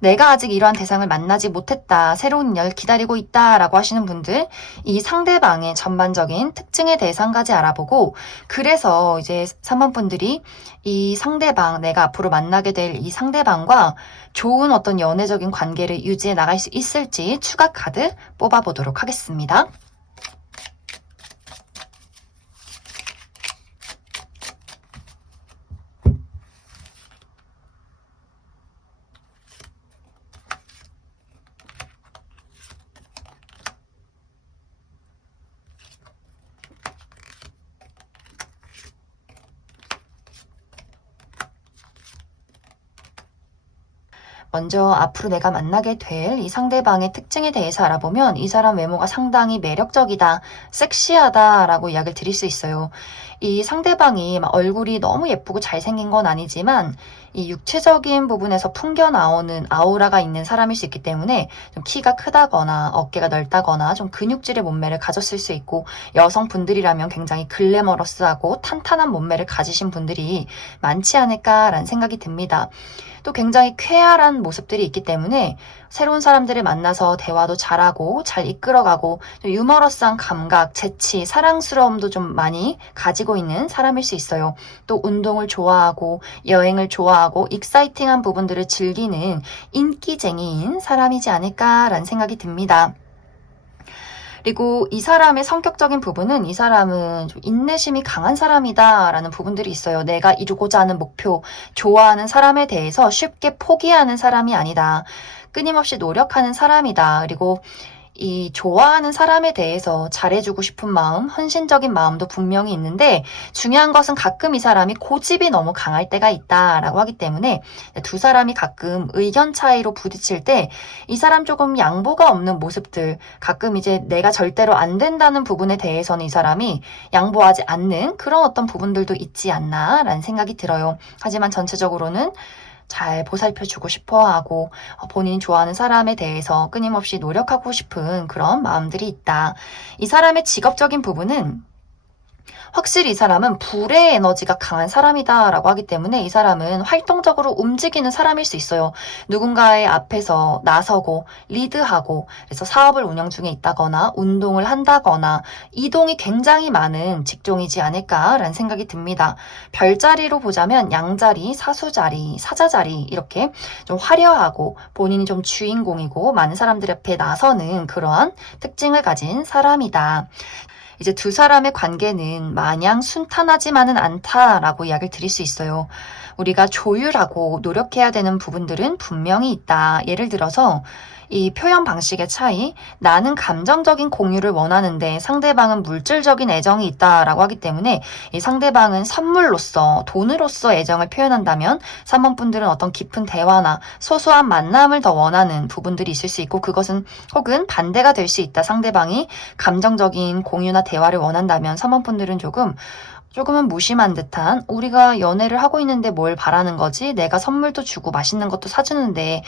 내가 아직 이러한 대상을 만나지 못했다, 새로운 인연을 기다리고 있다 라고 하시는 분들, 이 상대방의 전반적인 특징에 대해서 한 가지 알아보고, 그래서 이제 3번 분들이 이 상대방, 내가 앞으로 만나게 될 이 상대방과 좋은 어떤 연애적인 관계를 유지해 나갈 수 있을지 추가 카드 뽑아보도록 하겠습니다. 먼저 앞으로 내가 만나게 될 이 상대방의 특징에 대해서 알아보면 이 사람 외모가 상당히 매력적이다, 섹시하다라고 이야기를 드릴 수 있어요. 이 상대방이 막 얼굴이 너무 예쁘고 잘생긴 건 아니지만 이 육체적인 부분에서 풍겨 나오는 아우라가 있는 사람일 수 있기 때문에 좀 키가 크다거나 어깨가 넓다거나 좀 근육질의 몸매를 가졌을 수 있고, 여성분들이라면 굉장히 글래머러스하고 탄탄한 몸매를 가지신 분들이 많지 않을까라는 생각이 듭니다. 또 굉장히 쾌활한 모습들이 있기 때문에 새로운 사람들을 만나서 대화도 잘하고 잘 이끌어가고 유머러스한 감각, 재치, 사랑스러움도 좀 많이 가지고 있는 사람일 수 있어요. 또 운동을 좋아하고 여행을 좋아하고 익사이팅한 부분들을 즐기는 인기쟁이인 사람이지 않을까라는 생각이 듭니다. 그리고 이 사람의 성격적인 부분은 이 사람은 좀 인내심이 강한 사람이다라는 부분들이 있어요. 내가 이루고자 하는 목표, 좋아하는 사람에 대해서 쉽게 포기하는 사람이 아니다. 끊임없이 노력하는 사람이다. 그리고 이 좋아하는 사람에 대해서 잘해주고 싶은 마음, 헌신적인 마음도 분명히 있는데, 중요한 것은 가끔 이 사람이 고집이 너무 강할 때가 있다라고 하기 때문에 두 사람이 가끔 의견 차이로 부딪힐 때 이 사람 조금 양보가 없는 모습들, 가끔 이제 내가 절대로 안 된다는 부분에 대해서는 이 사람이 양보하지 않는 그런 어떤 부분들도 있지 않나라는 생각이 들어요. 하지만 전체적으로는 잘 보살펴주고 싶어하고 본인이 좋아하는 사람에 대해서 끊임없이 노력하고 싶은 그런 마음들이 있다. 이 사람의 직업적인 부분은 확실히 이 사람은 불의 에너지가 강한 사람이다라고 하기 때문에 이 사람은 활동적으로 움직이는 사람일 수 있어요. 누군가의 앞에서 나서고 리드하고, 그래서 사업을 운영 중에 있다거나 운동을 한다거나 이동이 굉장히 많은 직종이지 않을까라는 생각이 듭니다. 별자리로 보자면 양자리, 사수자리, 사자자리, 이렇게 좀 화려하고 본인이 좀 주인공이고 많은 사람들 앞에 나서는 그러한 특징을 가진 사람이다. 이제 두 사람의 관계는 마냥 순탄하지만은 않다라고 이야기를 드릴 수 있어요. 우리가 조율하고 노력해야 되는 부분들은 분명히 있다. 예를 들어서 이 표현 방식의 차이, 나는 감정적인 공유를 원하는데 상대방은 물질적인 애정이 있다라고 하기 때문에 이 상대방은 선물로서, 돈으로서 애정을 표현한다면 3번 분들은 어떤 깊은 대화나 소소한 만남을 더 원하는 부분들이 있을 수 있고, 그것은 혹은 반대가 될 수 있다. 상대방이 감정적인 공유나 대화를 원한다면 3번 분들은 조금은 무심한 듯한, 우리가 연애를 하고 있는데 뭘 바라는 거지? 내가 선물도 주고 맛있는 것도 사주는데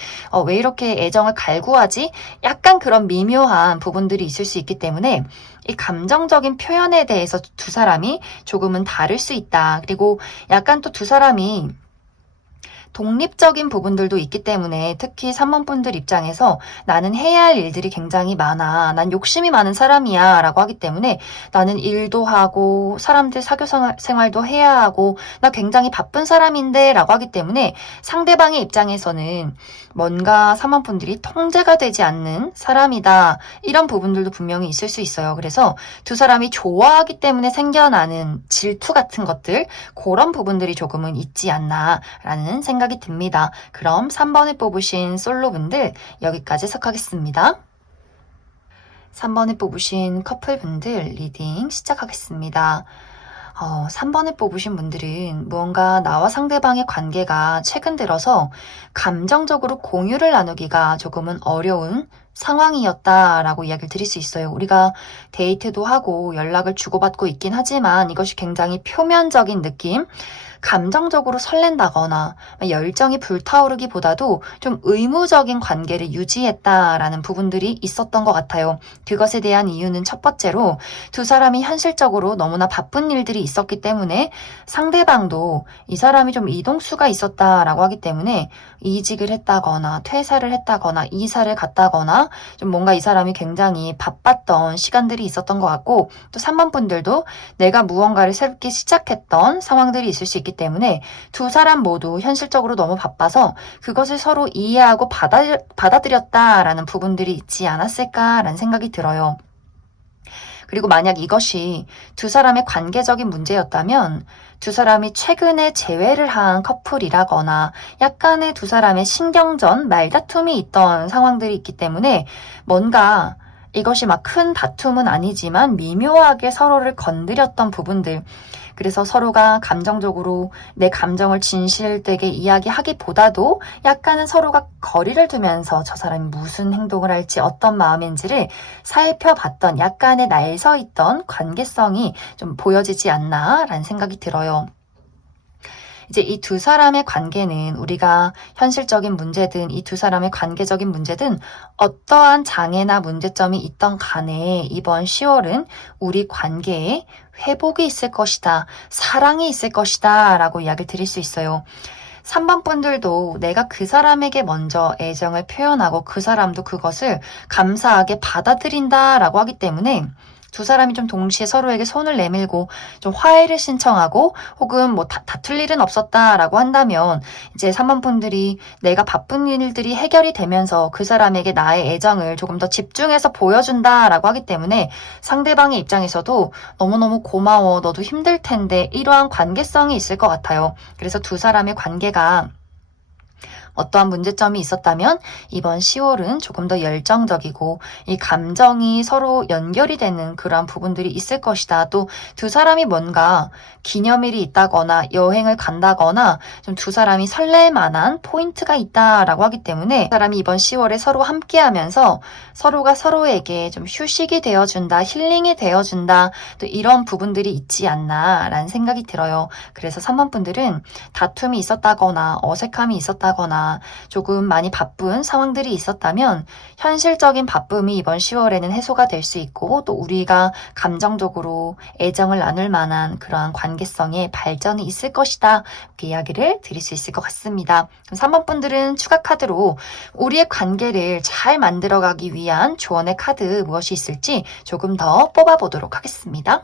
왜 이렇게 애정을 갈구하지? 약간 그런 미묘한 부분들이 있을 수 있기 때문에 이 감정적인 표현에 대해서 두 사람이 조금은 다를 수 있다. 그리고 약간 또 두 사람이 독립적인 부분들도 있기 때문에 특히 3번 분들 입장에서 나는 해야 할 일들이 굉장히 많아, 난 욕심이 많은 사람이야 라고 하기 때문에 나는 일도 하고 사람들 사교 생활도 해야 하고 나 굉장히 바쁜 사람인데 라고 하기 때문에 상대방의 입장에서는 뭔가 3번 분들이 통제가 되지 않는 사람이다, 이런 부분들도 분명히 있을 수 있어요. 그래서 두 사람이 좋아하기 때문에 생겨나는 질투 같은 것들, 그런 부분들이 조금은 있지 않나 라는 생각이 듭니다. 그럼 3번을 뽑으신 솔로분들 여기까지 해석하겠습니다. 3번을 뽑으신 커플분들 리딩 시작하겠습니다. 3번을 뽑으신 분들은 무언가 나와 상대방의 관계가 최근 들어서 감정적으로 공유를 나누기가 조금은 어려운 상황이었다라고 이야기를 드릴 수 있어요. 우리가 데이트도 하고 연락을 주고받고 있긴 하지만 이것이 굉장히 표면적인 느낌, 감정적으로 설렌다거나 열정이 불타오르기보다도 좀 의무적인 관계를 유지했다라는 부분들이 있었던 것 같아요. 그것에 대한 이유는 첫 번째로 두 사람이 현실적으로 너무나 바쁜 일들이 있었기 때문에 상대방도 이 사람이 좀 이동수가 있었다라고 하기 때문에 이직을 했다거나 퇴사를 했다거나 이사를 갔다거나 좀 뭔가 이 사람이 굉장히 바빴던 시간들이 있었던 것 같고, 또 3번 분들도 내가 무언가를 새롭게 시작했던 상황들이 있을 수 있기 때문에 두 사람 모두 현실적으로 너무 바빠서 그것을 서로 이해하고 받아들였다라는 부분들이 있지 않았을까라는 생각이 들어요. 그리고 만약 이것이 두 사람의 관계적인 문제였다면 두 사람이 최근에 재회를 한 커플이라거나 약간의 두 사람의 신경전, 말다툼이 있던 상황들이 있기 때문에 뭔가 이것이 막 큰 다툼은 아니지만 미묘하게 서로를 건드렸던 부분들, 그래서 서로가 감정적으로 내 감정을 진실되게 이야기하기보다도 약간은 서로가 거리를 두면서 저 사람이 무슨 행동을 할지 어떤 마음인지를 살펴봤던 약간의 날 서 있던 관계성이 좀 보여지지 않나라는 생각이 들어요. 이제 이 두 사람의 관계는 우리가 현실적인 문제든 이 두 사람의 관계적인 문제든 어떠한 장애나 문제점이 있던 간에 이번 10월은 우리 관계에 회복이 있을 것이다, 사랑이 있을 것이다 라고 이야기를 드릴 수 있어요. 3번 분들도 내가 그 사람에게 먼저 애정을 표현하고 그 사람도 그것을 감사하게 받아들인다라고 하기 때문에 두 사람이 좀 동시에 서로에게 손을 내밀고 좀 화해를 신청하고 혹은 뭐 다툴 일은 없었다라고 한다면 이제 3번 분들이 내가 바쁜 일들이 해결이 되면서 그 사람에게 나의 애정을 조금 더 집중해서 보여준다라고 하기 때문에 상대방의 입장에서도 너무너무 고마워, 너도 힘들 텐데 이러한 관계성이 있을 것 같아요. 그래서 두 사람의 관계가 어떠한 문제점이 있었다면 이번 10월은 조금 더 열정적이고 이 감정이 서로 연결이 되는 그러한 부분들이 있을 것이다. 또 두 사람이 뭔가 기념일이 있다거나 여행을 간다거나 좀 두 사람이 설렐 만한 포인트가 있다라고 하기 때문에 두 사람이 이번 10월에 서로 함께하면서 서로가 서로에게 좀 휴식이 되어준다, 힐링이 되어준다, 또 이런 부분들이 있지 않나라는 생각이 들어요. 그래서 3번 분들은 다툼이 있었다거나 어색함이 있었다거나 조금 많이 바쁜 상황들이 있었다면 현실적인 바쁨이 이번 10월에는 해소가 될 수 있고 또 우리가 감정적으로 애정을 나눌 만한 그러한 관계성의 발전이 있을 것이다. 이렇게 이야기를 드릴 수 있을 것 같습니다. 3번 분들은 추가 카드로 우리의 관계를 잘 만들어가기 위한 조언의 카드 무엇이 있을지 조금 더 뽑아보도록 하겠습니다.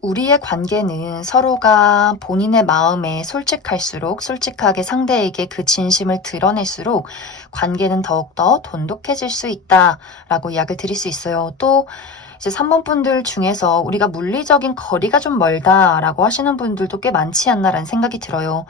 우리의 관계는 서로가 본인의 마음에 솔직할수록 솔직하게 상대에게 그 진심을 드러낼수록 관계는 더욱더 돈독해질 수 있다라고 이야기를 드릴 수 있어요. 또 이제 3번 분들 중에서 우리가 물리적인 거리가 좀 멀다라고 하시는 분들도 꽤 많지 않나라는 생각이 들어요.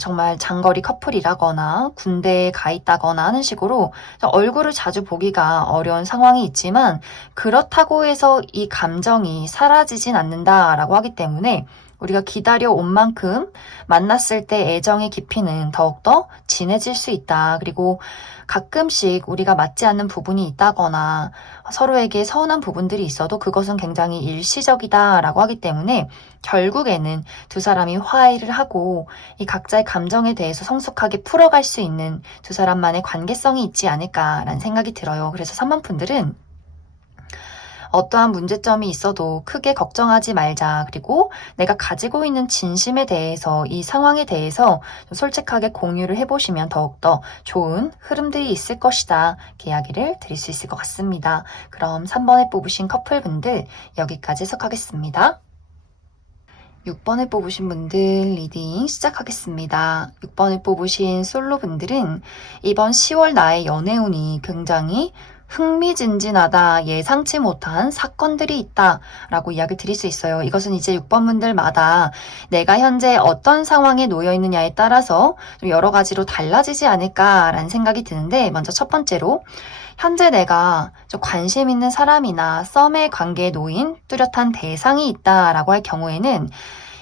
정말 장거리 커플이라거나 군대에 가 있다거나 하는 식으로 얼굴을 자주 보기가 어려운 상황이 있지만 그렇다고 해서 이 감정이 사라지진 않는다라고 하기 때문에 우리가 기다려 온 만큼 만났을 때 애정의 깊이는 더욱더 진해질 수 있다. 그리고 가끔씩 우리가 맞지 않는 부분이 있다거나 서로에게 서운한 부분들이 있어도 그것은 굉장히 일시적이다라고 하기 때문에 결국에는 두 사람이 화해를 하고 이 각자의 감정에 대해서 성숙하게 풀어갈 수 있는 두 사람만의 관계성이 있지 않을까라는 생각이 들어요. 그래서 3번 분들은 어떠한 문제점이 있어도 크게 걱정하지 말자. 그리고 내가 가지고 있는 진심에 대해서 이 상황에 대해서 솔직하게 공유를 해보시면 더욱더 좋은 흐름들이 있을 것이다. 이렇게 이야기를 드릴 수 있을 것 같습니다. 그럼 3번에 뽑으신 커플분들 여기까지 해석하겠습니다. 6번을 뽑으신 분들 리딩 시작하겠습니다. 6번을 뽑으신 솔로분들은 이번 10월 나의 연애운이 굉장히 흥미진진하다, 예상치 못한 사건들이 있다 라고 이야기를 드릴 수 있어요. 이것은 이제 6번 분들마다 내가 현재 어떤 상황에 놓여 있느냐에 따라서 좀 여러 가지로 달라지지 않을까라는 생각이 드는데, 먼저 첫 번째로 현재 내가 좀 관심 있는 사람이나 썸의 관계에 놓인 뚜렷한 대상이 있다라고 할 경우에는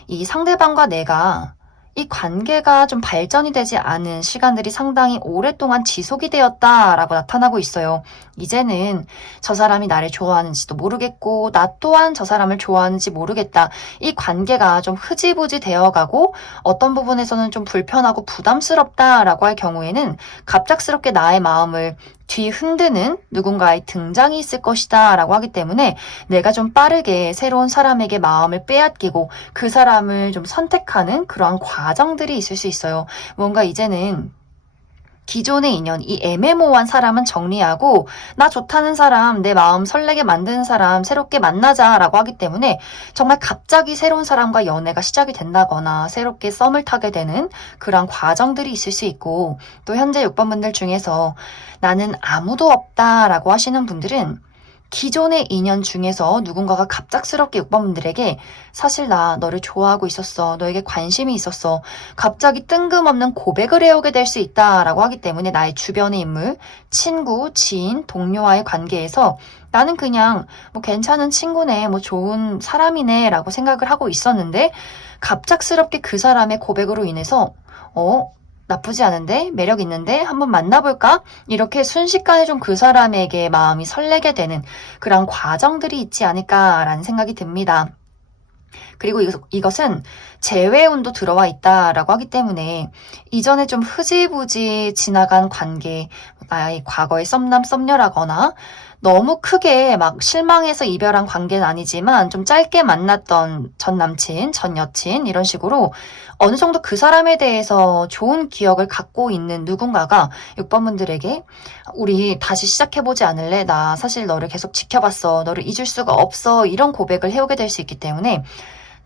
이 상대방과 내가 이 관계가 좀 발전이 되지 않은 시간들이 상당히 오랫동안 지속이 되었다라고 나타나고 있어요. 이제는 저 사람이 나를 좋아하는지도 모르겠고, 나 또한 저 사람을 좋아하는지 모르겠다. 이 관계가 좀 흐지부지 되어가고, 어떤 부분에서는 좀 불편하고 부담스럽다라고 할 경우에는 갑작스럽게 나의 마음을 뒤흔드는 누군가의 등장이 있을 것이다 라고 하기 때문에 내가 좀 빠르게 새로운 사람에게 마음을 빼앗기고 그 사람을 좀 선택하는 그러한 과정들이 있을 수 있어요. 뭔가 이제는 기존의 인연, 이 애매모호한 사람은 정리하고 나 좋다는 사람, 내 마음 설레게 만드는 사람 새롭게 만나자라고 하기 때문에 정말 갑자기 새로운 사람과 연애가 시작이 된다거나 새롭게 썸을 타게 되는 그런 과정들이 있을 수 있고, 또 현재 6번 분들 중에서 나는 아무도 없다라고 하시는 분들은 기존의 인연 중에서 누군가가 갑작스럽게 6번 분들에게 사실 나 너를 좋아하고 있었어. 너에게 관심이 있었어. 갑자기 뜬금없는 고백을 해오게 될 수 있다라고 하기 때문에 나의 주변의 인물, 친구, 지인, 동료와의 관계에서 나는 그냥 뭐 괜찮은 친구네, 뭐 좋은 사람이네 라고 생각을 하고 있었는데 갑작스럽게 그 사람의 고백으로 인해서 나쁘지 않은데? 매력 있는데? 한번 만나볼까? 이렇게 순식간에 좀 그 사람에게 마음이 설레게 되는 그런 과정들이 있지 않을까라는 생각이 듭니다. 그리고 이것은 재회운도 들어와 있다라고 하기 때문에 이전에 좀 흐지부지 지나간 관계, 나의 과거의 썸남 썸녀라거나 너무 크게 막 실망해서 이별한 관계는 아니지만 좀 짧게 만났던 전 남친, 전 여친 이런 식으로 어느 정도 그 사람에 대해서 좋은 기억을 갖고 있는 누군가가 6번 분들에게 우리 다시 시작해보지 않을래? 나 사실 너를 계속 지켜봤어. 너를 잊을 수가 없어. 이런 고백을 해오게 될 수 있기 때문에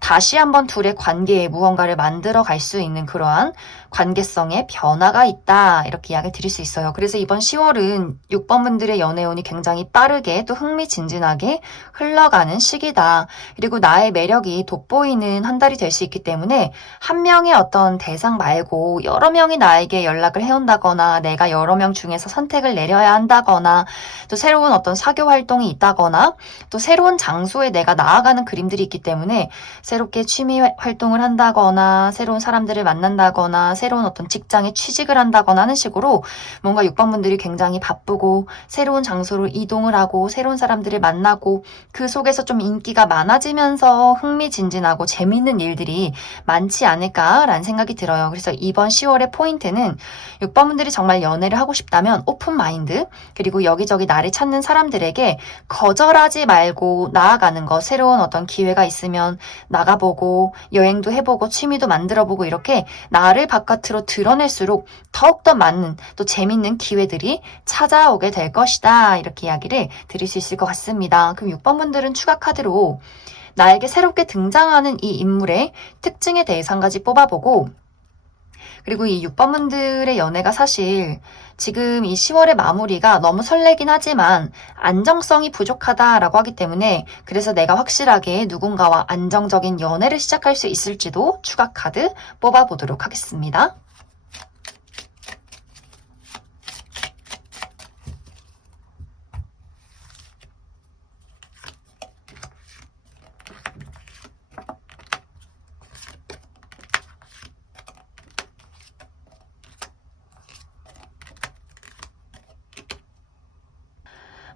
다시 한번 둘의 관계에 무언가를 만들어 갈 수 있는 그러한 관계성의 변화가 있다 이렇게 이야기 드릴 수 있어요. 그래서 이번 10월은 6번 분들의 연애운이 굉장히 빠르게 또 흥미진진하게 흘러가는 시기다. 그리고 나의 매력이 돋보이는 한 달이 될 수 있기 때문에 한 명의 어떤 대상 말고 여러 명이 나에게 연락을 해온다거나 내가 여러 명 중에서 선택을 내려야 한다거나 또 새로운 어떤 사교 활동이 있다거나 또 새로운 장소에 내가 나아가는 그림들이 있기 때문에 새롭게 취미 활동을 한다거나 새로운 사람들을 만난다거나 새로운 어떤 직장에 취직을 한다거나 하는 식으로 뭔가 6번 분들이 굉장히 바쁘고 새로운 장소로 이동을 하고 새로운 사람들을 만나고 그 속에서 좀 인기가 많아지면서 흥미진진하고 재미있는 일들이 많지 않을까라는 생각이 들어요. 그래서 이번 10월의 포인트는 6번 분들이 정말 연애를 하고 싶다면 오픈 마인드, 그리고 여기저기 나를 찾는 사람들에게 거절하지 말고 나아가는 거, 새로운 어떤 기회가 있으면 나가보고 여행도 해보고 취미도 만들어보고 이렇게 나를 바깥으로 드러낼수록 더욱더 많은 또 재밌는 기회들이 찾아오게 될 것이다. 이렇게 이야기를 드릴 수 있을 것 같습니다. 그럼 6번 분들은 추가 카드로 나에게 새롭게 등장하는 이 인물의 특징에 대해서 한 가지 뽑아보고, 그리고 이 6번 분들의 연애가 사실 지금 이 10월의 마무리가 너무 설레긴 하지만 안정성이 부족하다라고 하기 때문에 그래서 내가 확실하게 누군가와 안정적인 연애를 시작할 수 있을지도 추가 카드 뽑아보도록 하겠습니다.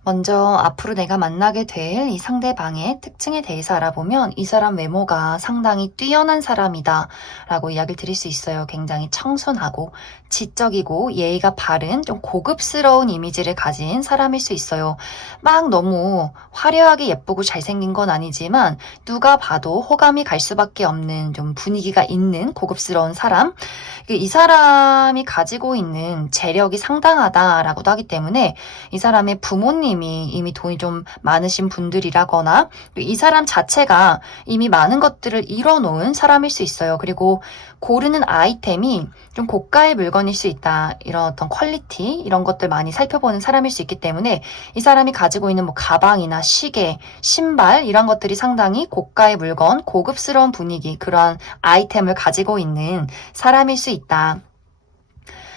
먼저 앞으로 내가 만나게 될 이 상대방의 특징에 대해서 알아보면 이 사람 외모가 상당히 뛰어난 사람이다 라고 이야기를 드릴 수 있어요. 굉장히 청순하고 지적이고 예의가 바른 좀 고급스러운 이미지를 가진 사람일 수 있어요. 막 너무 화려하게 예쁘고 잘생긴 건 아니지만 누가 봐도 호감이 갈 수밖에 없는 좀 분위기가 있는 고급스러운 사람. 이 사람이 가지고 있는 재력이 상당하다라고도 하기 때문에 이 사람의 부모님이 이미 돈이 좀 많으신 분들이라거나 이 사람 자체가 이미 많은 것들을 이뤄놓은 사람일 수 있어요. 그리고 고르는 아이템이 좀 고가의 물건일 수 있다. 이런 어떤 퀄리티 이런 것들 많이 살펴보는 사람일 수 있기 때문에 이 사람이 가지고 있는 뭐 가방이나 시계, 신발 이런 것들이 상당히 고가의 물건, 고급스러운 분위기 그러한 아이템을 가지고 있는 사람일 수 있다.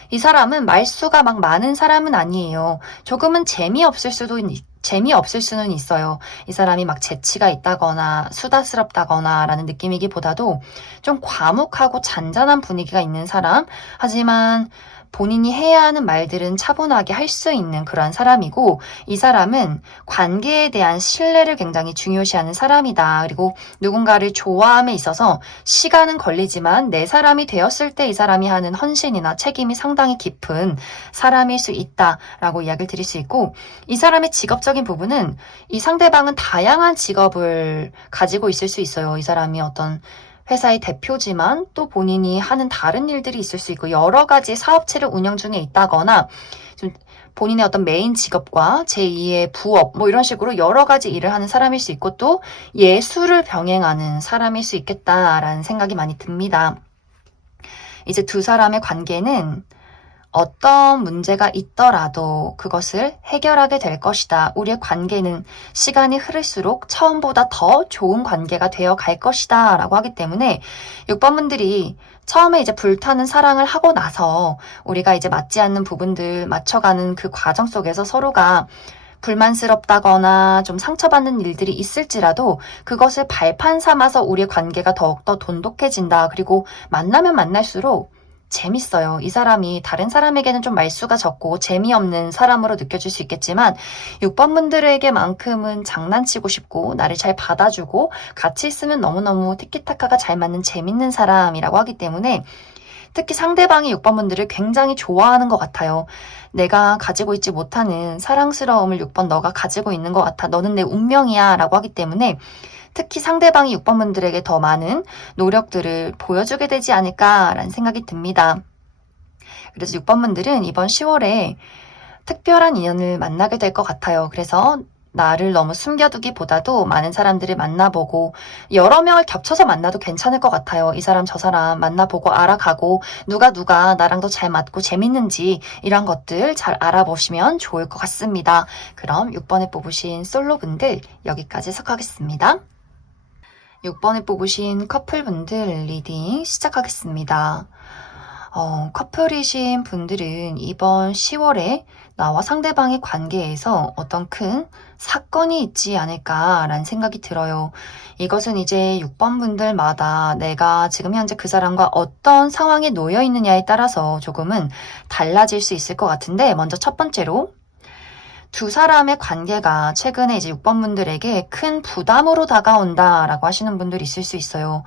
이 사람은 말수가 막 많은 사람은 아니에요. 조금은 재미없을 수는 있어요. 이 사람이 막 재치가 있다거나 수다스럽다거나 라는 느낌이기보다도 좀 과묵하고 잔잔한 분위기가 있는 사람. 하지만 본인이 해야 하는 말들은 차분하게 할 수 있는 그러한 사람이고, 이 사람은 관계에 대한 신뢰를 굉장히 중요시하는 사람이다. 그리고 누군가를 좋아함에 있어서 시간은 걸리지만 내 사람이 되었을 때 이 사람이 하는 헌신이나 책임이 상당히 깊은 사람일 수 있다라고 이야기를 드릴 수 있고, 이 사람의 직업적인 부분은 이 상대방은 다양한 직업을 가지고 있을 수 있어요. 이 사람이 어떤 회사의 대표지만 또 본인이 하는 다른 일들이 있을 수 있고, 여러 가지 사업체를 운영 중에 있다거나 좀 본인의 어떤 메인 직업과 제2의 부업 뭐 이런 식으로 여러 가지 일을 하는 사람일 수 있고, 또 예술을 병행하는 사람일 수 있겠다라는 생각이 많이 듭니다. 이제 두 사람의 관계는 어떤 문제가 있더라도 그것을 해결하게 될 것이다. 우리의 관계는 시간이 흐를수록 처음보다 더 좋은 관계가 되어 갈 것이다. 라고 하기 때문에 6번 분들이 처음에 이제 불타는 사랑을 하고 나서 우리가 이제 맞지 않는 부분들 맞춰가는 그 과정 속에서 서로가 불만스럽다거나 좀 상처받는 일들이 있을지라도 그것을 발판 삼아서 우리의 관계가 더욱더 돈독해진다. 그리고 만나면 만날수록 재밌어요. 이 사람이 다른 사람에게는 좀 말수가 적고 재미없는 사람으로 느껴질 수 있겠지만 6번 분들에게만큼은 장난치고 싶고 나를 잘 받아주고 같이 있으면 너무너무 티키타카가 잘 맞는 재밌는 사람이라고 하기 때문에 특히 상대방이 6번 분들을 굉장히 좋아하는 것 같아요. 내가 가지고 있지 못하는 사랑스러움을 6번 너가 가지고 있는 것 같아. 너는 내 운명이야 라고 하기 때문에 특히 상대방이 6번 분들에게 더 많은 노력들을 보여주게 되지 않을까라는 생각이 듭니다. 그래서 6번 분들은 이번 10월에 특별한 인연을 만나게 될 것 같아요. 그래서 나를 너무 숨겨두기보다도 많은 사람들을 만나보고 여러 명을 겹쳐서 만나도 괜찮을 것 같아요. 이 사람 저 사람 만나보고 알아가고 누가 나랑 더 잘 맞고 재밌는지 이런 것들 잘 알아보시면 좋을 것 같습니다. 그럼 6번에 뽑으신 솔로분들 여기까지 해석하겠습니다. 6번에 뽑으신 커플분들 리딩 시작하겠습니다. 커플이신 분들은 이번 10월에 나와 상대방의 관계에서 어떤 큰 사건이 있지 않을까라는 생각이 들어요. 이것은 이제 6번 분들마다 내가 지금 현재 그 사람과 어떤 상황에 놓여 있느냐에 따라서 조금은 달라질 수 있을 것 같은데, 먼저 첫 번째로 두 사람의 관계가 최근에 이제 6번 분들에게 큰 부담으로 다가온다라고 하시는 분들이 있을 수 있어요.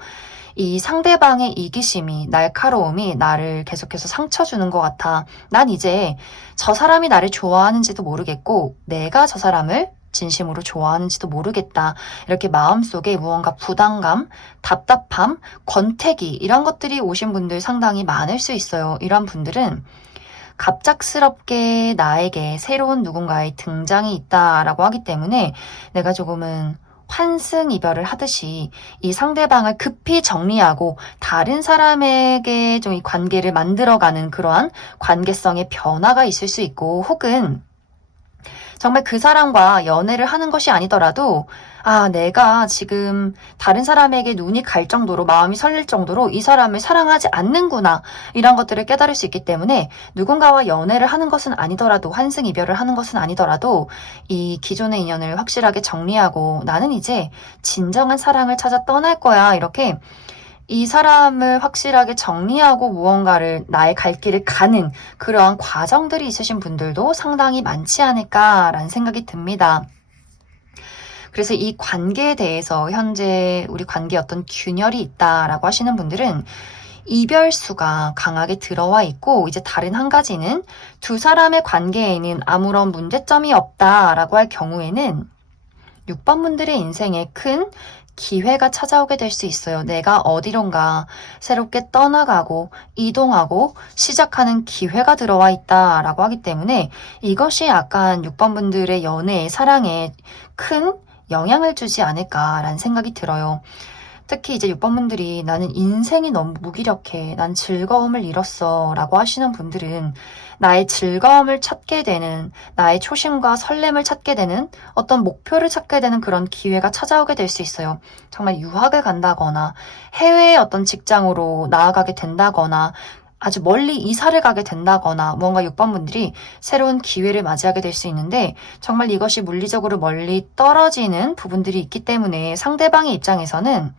이 상대방의 이기심이, 날카로움이 나를 계속해서 상처 주는 것 같아. 난 이제 저 사람이 나를 좋아하는지도 모르겠고 내가 저 사람을 진심으로 좋아하는지도 모르겠다. 이렇게 마음속에 무언가 부담감, 답답함, 권태기 이런 것들이 오신 분들 상당히 많을 수 있어요. 이런 분들은 갑작스럽게 나에게 새로운 누군가의 등장이 있다라고 하기 때문에 내가 조금은 환승 이별을 하듯이 이 상대방을 급히 정리하고 다른 사람에게 좀 이 관계를 만들어가는 그러한 관계성의 변화가 있을 수 있고, 혹은 정말 그 사람과 연애를 하는 것이 아니더라도 내가 지금 다른 사람에게 눈이 갈 정도로 마음이 설렐 정도로 이 사람을 사랑하지 않는구나 이런 것들을 깨달을 수 있기 때문에 누군가와 연애를 하는 것은 아니더라도 환승 이별을 하는 것은 아니더라도 이 기존의 인연을 확실하게 정리하고 나는 이제 진정한 사랑을 찾아 떠날 거야, 이렇게 이 사람을 확실하게 정리하고 무언가를 나의 갈 길을 가는 그러한 과정들이 있으신 분들도 상당히 많지 않을까라는 생각이 듭니다. 그래서 이 관계에 대해서 현재 우리 관계에 어떤 균열이 있다라고 하시는 분들은 이별수가 강하게 들어와 있고, 이제 다른 한 가지는 두 사람의 관계에는 아무런 문제점이 없다라고 할 경우에는 6번 분들의 인생에 큰 기회가 찾아오게 될 수 있어요. 내가 어디론가 새롭게 떠나가고 이동하고 시작하는 기회가 들어와 있다라고 하기 때문에 이것이 약간 6번 분들의 연애에, 사랑에 큰 영향을 주지 않을까라는 생각이 들어요. 특히 이제 6번 분들이 나는 인생이 너무 무기력해, 난 즐거움을 잃었어 라고 하시는 분들은 나의 즐거움을 찾게 되는, 나의 초심과 설렘을 찾게 되는, 어떤 목표를 찾게 되는 그런 기회가 찾아오게 될 수 있어요. 정말 유학을 간다거나 해외의 어떤 직장으로 나아가게 된다거나 아주 멀리 이사를 가게 된다거나 무언가 6번 분들이 새로운 기회를 맞이하게 될 수 있는데 정말 이것이 물리적으로 멀리 떨어지는 부분들이 있기 때문에 상대방의 입장에서는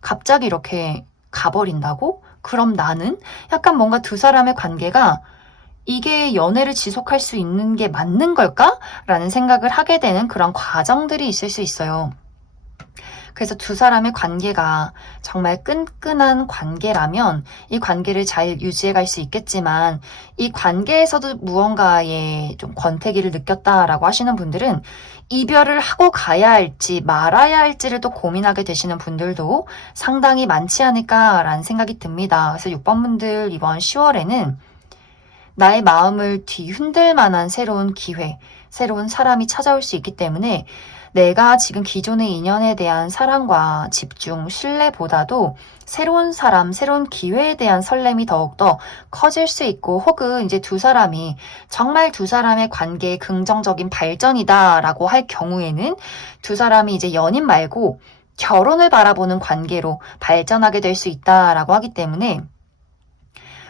갑자기 이렇게 가버린다고? 그럼 나는? 약간 뭔가 두 사람의 관계가 이게 연애를 지속할 수 있는 게 맞는 걸까? 라는 생각을 하게 되는 그런 과정들이 있을 수 있어요. 그래서 두 사람의 관계가 정말 끈끈한 관계라면 이 관계를 잘 유지해 갈 수 있겠지만 이 관계에서도 무언가의 좀 권태기를 느꼈다라고 하시는 분들은 이별을 하고 가야 할지 말아야 할지를 또 고민하게 되시는 분들도 상당히 많지 않을까라는 생각이 듭니다. 그래서 6번 분들 이번 10월에는 나의 마음을 뒤흔들 만한 새로운 기회, 새로운 사람이 찾아올 수 있기 때문에 내가 지금 기존의 인연에 대한 사랑과 집중, 신뢰보다도 새로운 사람, 새로운 기회에 대한 설렘이 더욱더 커질 수 있고 혹은 이제 두 사람이 정말 두 사람의 관계의 긍정적인 발전이다라고 할 경우에는 두 사람이 이제 연인 말고 결혼을 바라보는 관계로 발전하게 될 수 있다라고 하기 때문에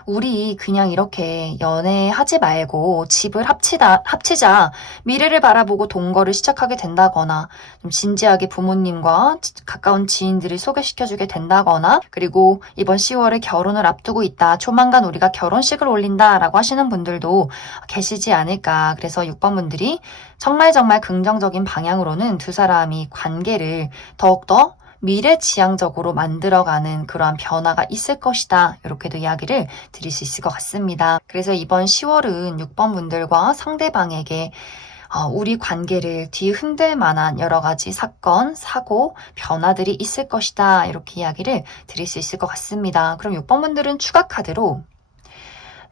우리 그냥 이렇게 연애하지 말고 집을 합치자, 미래를 바라보고 동거를 시작하게 된다거나, 좀 진지하게 부모님과 가까운 지인들을 소개시켜주게 된다거나, 그리고 이번 10월에 결혼을 앞두고 있다, 조만간 우리가 결혼식을 올린다라고 하시는 분들도 계시지 않을까. 그래서 6번 분들이 정말 긍정적인 방향으로는 두 사람이 관계를 더욱더 미래지향적으로 만들어가는 그러한 변화가 있을 것이다. 이렇게도 이야기를 드릴 수 있을 것 같습니다. 그래서 이번 10월은 6번 분들과 상대방에게 우리 관계를 뒤흔들 만한 여러 가지 사건, 사고, 변화들이 있을 것이다. 이렇게 이야기를 드릴 수 있을 것 같습니다. 그럼 6번 분들은 추가 카드로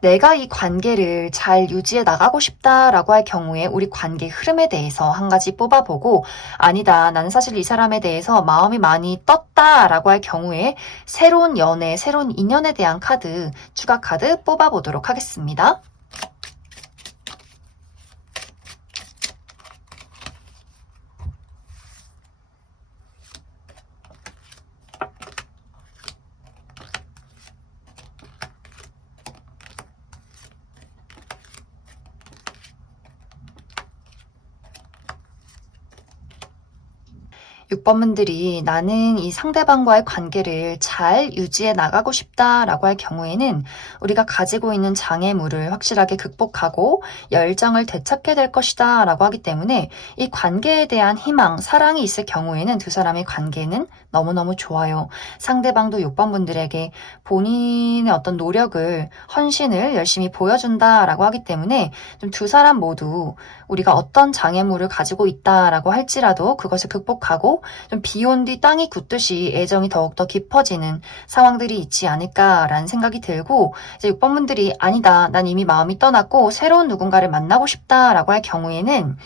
내가 이 관계를 잘 유지해 나가고 싶다라고 할 경우에 우리 관계 흐름에 대해서 한 가지 뽑아보고 아니다, 나는 사실 이 사람에 대해서 마음이 많이 떴다라고 할 경우에 새로운 연애, 새로운 인연에 대한 카드, 추가 카드 뽑아보도록 하겠습니다. 6번 분들이 나는 이 상대방과의 관계를 잘 유지해 나가고 싶다라고 할 경우에는 우리가 가지고 있는 장애물을 확실하게 극복하고 열정을 되찾게 될 것이다 라고 하기 때문에 이 관계에 대한 희망, 사랑이 있을 경우에는 두 사람의 관계는 너무너무 좋아요. 상대방도 6번 분들에게 본인의 어떤 노력을, 헌신을 열심히 보여준다라고 하기 때문에 좀 두 사람 모두 우리가 어떤 장애물을 가지고 있다라고 할지라도 그것을 극복하고 좀 비 온 뒤 땅이 굳듯이 애정이 더욱더 깊어지는 상황들이 있지 않을까라는 생각이 들고 이제 6번 분들이 아니다, 난 이미 마음이 떠났고 새로운 누군가를 만나고 싶다라고 할 경우에는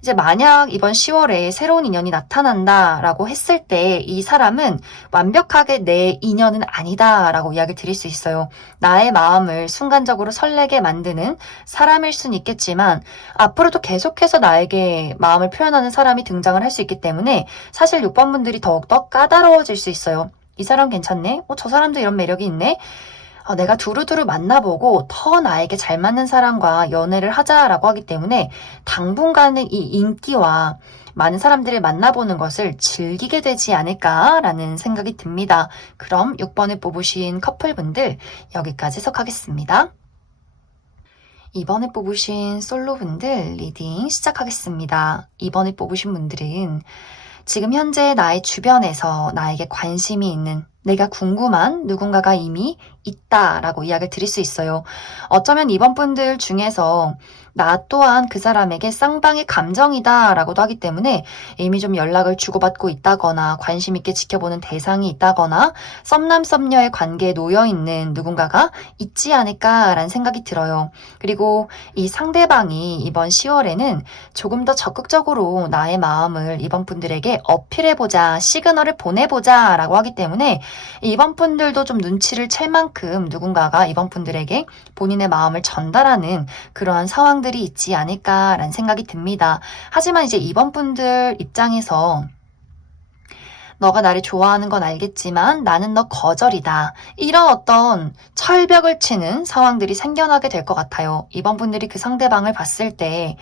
이제 만약 이번 10월에 새로운 인연이 나타난다라고 했을 때 이 사람은 완벽하게 내 인연은 아니다라고 이야기 드릴 수 있어요. 나의 마음을 순간적으로 설레게 만드는 사람일 순 있겠지만 앞으로도 계속해서 나에게 마음을 표현하는 사람이 등장을 할 수 있기 때문에 사실 6번 분들이 더욱더 까다로워질 수 있어요. 이 사람 괜찮네? 저 사람도 이런 매력이 있네? 내가 두루두루 만나보고 더 나에게 잘 맞는 사람과 연애를 하자라고 하기 때문에 당분간은 이 인기와 많은 사람들을 만나보는 것을 즐기게 되지 않을까라는 생각이 듭니다. 그럼 6번을 뽑으신 커플분들 여기까지 해석하겠습니다. 2번을 뽑으신 솔로분들 리딩 시작하겠습니다. 2번을 뽑으신 분들은 지금 현재 나의 주변에서 나에게 관심이 있는, 내가 궁금한 누군가가 이미 있다라고 이야기를 드릴 수 있어요. 어쩌면 이번 분들 중에서 나 또한 그 사람에게 쌍방의 감정이다라고도 하기 때문에 이미 좀 연락을 주고받고 있다거나 관심 있게 지켜보는 대상이 있다거나 썸남 썸녀의 관계에 놓여있는 누군가가 있지 않을까라는 생각이 들어요. 그리고 이 상대방이 이번 10월에는 조금 더 적극적으로 나의 마음을 이번 분들에게 어필해보자, 시그널을 보내보자 라고 하기 때문에 이번 분들도 좀 눈치를 챌 만큼 누군가가 이번 분들에게 본인의 마음을 전달하는 그러한 상황들이 있지 않을까라는 생각이 듭니다. 하지만 이제 이번 분들 입장에서 너가 나를 좋아하는 건 알겠지만 나는 너 거절이다. 이런 어떤 철벽을 치는 상황들이 생겨나게 될 것 같아요. 이번 분들이 그 상대방을 봤을 때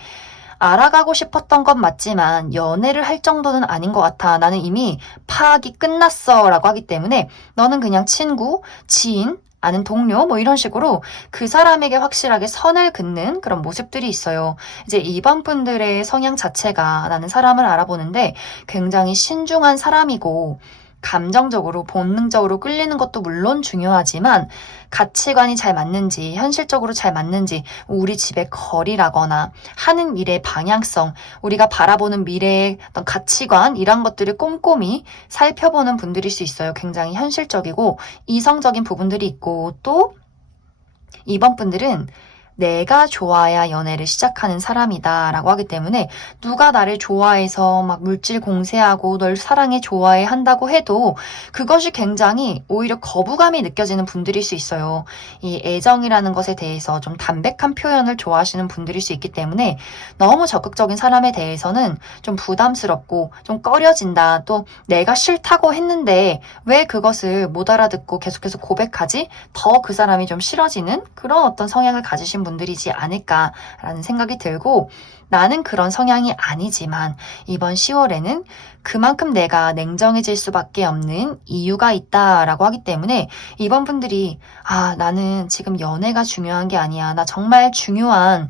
알아가고 싶었던 건 맞지만 연애를 할 정도는 아닌 것 같아. 나는 이미 파악이 끝났어 라고 하기 때문에 너는 그냥 친구, 지인, 아는 동료 뭐 이런 식으로 그 사람에게 확실하게 선을 긋는 그런 모습들이 있어요. 이제 이번 분들의 성향 자체가 나는 사람을 알아보는데 굉장히 신중한 사람이고 감정적으로 본능적으로 끌리는 것도 물론 중요하지만 가치관이 잘 맞는지 현실적으로 잘 맞는지 우리 집의 거리라거나 하는 일의 방향성 우리가 바라보는 미래의 어떤 가치관 이런 것들을 꼼꼼히 살펴보는 분들일 수 있어요. 굉장히 현실적이고 이성적인 부분들이 있고 또 이번 분들은 내가 좋아야 연애를 시작하는 사람이다 라고 하기 때문에 누가 나를 좋아해서 막 물질 공세하고 널 사랑해 좋아해 한다고 해도 그것이 굉장히 오히려 거부감이 느껴지는 분들일 수 있어요. 이 애정이라는 것에 대해서 좀 담백한 표현을 좋아하시는 분들일 수 있기 때문에 너무 적극적인 사람에 대해서는 좀 부담스럽고 좀 꺼려진다. 또 내가 싫다고 했는데 왜 그것을 못 알아듣고 계속해서 고백하지? 더 그 사람이 좀 싫어지는 그런 어떤 성향을 가지신 분들이지 않을까라는 생각이 들고 나는 그런 성향이 아니지만 이번 10월에는 그만큼 내가 냉정해질 수밖에 없는 이유가 있다라고 하기 때문에 이번 분들이 나는 지금 연애가 중요한 게 아니야. 나 정말 중요한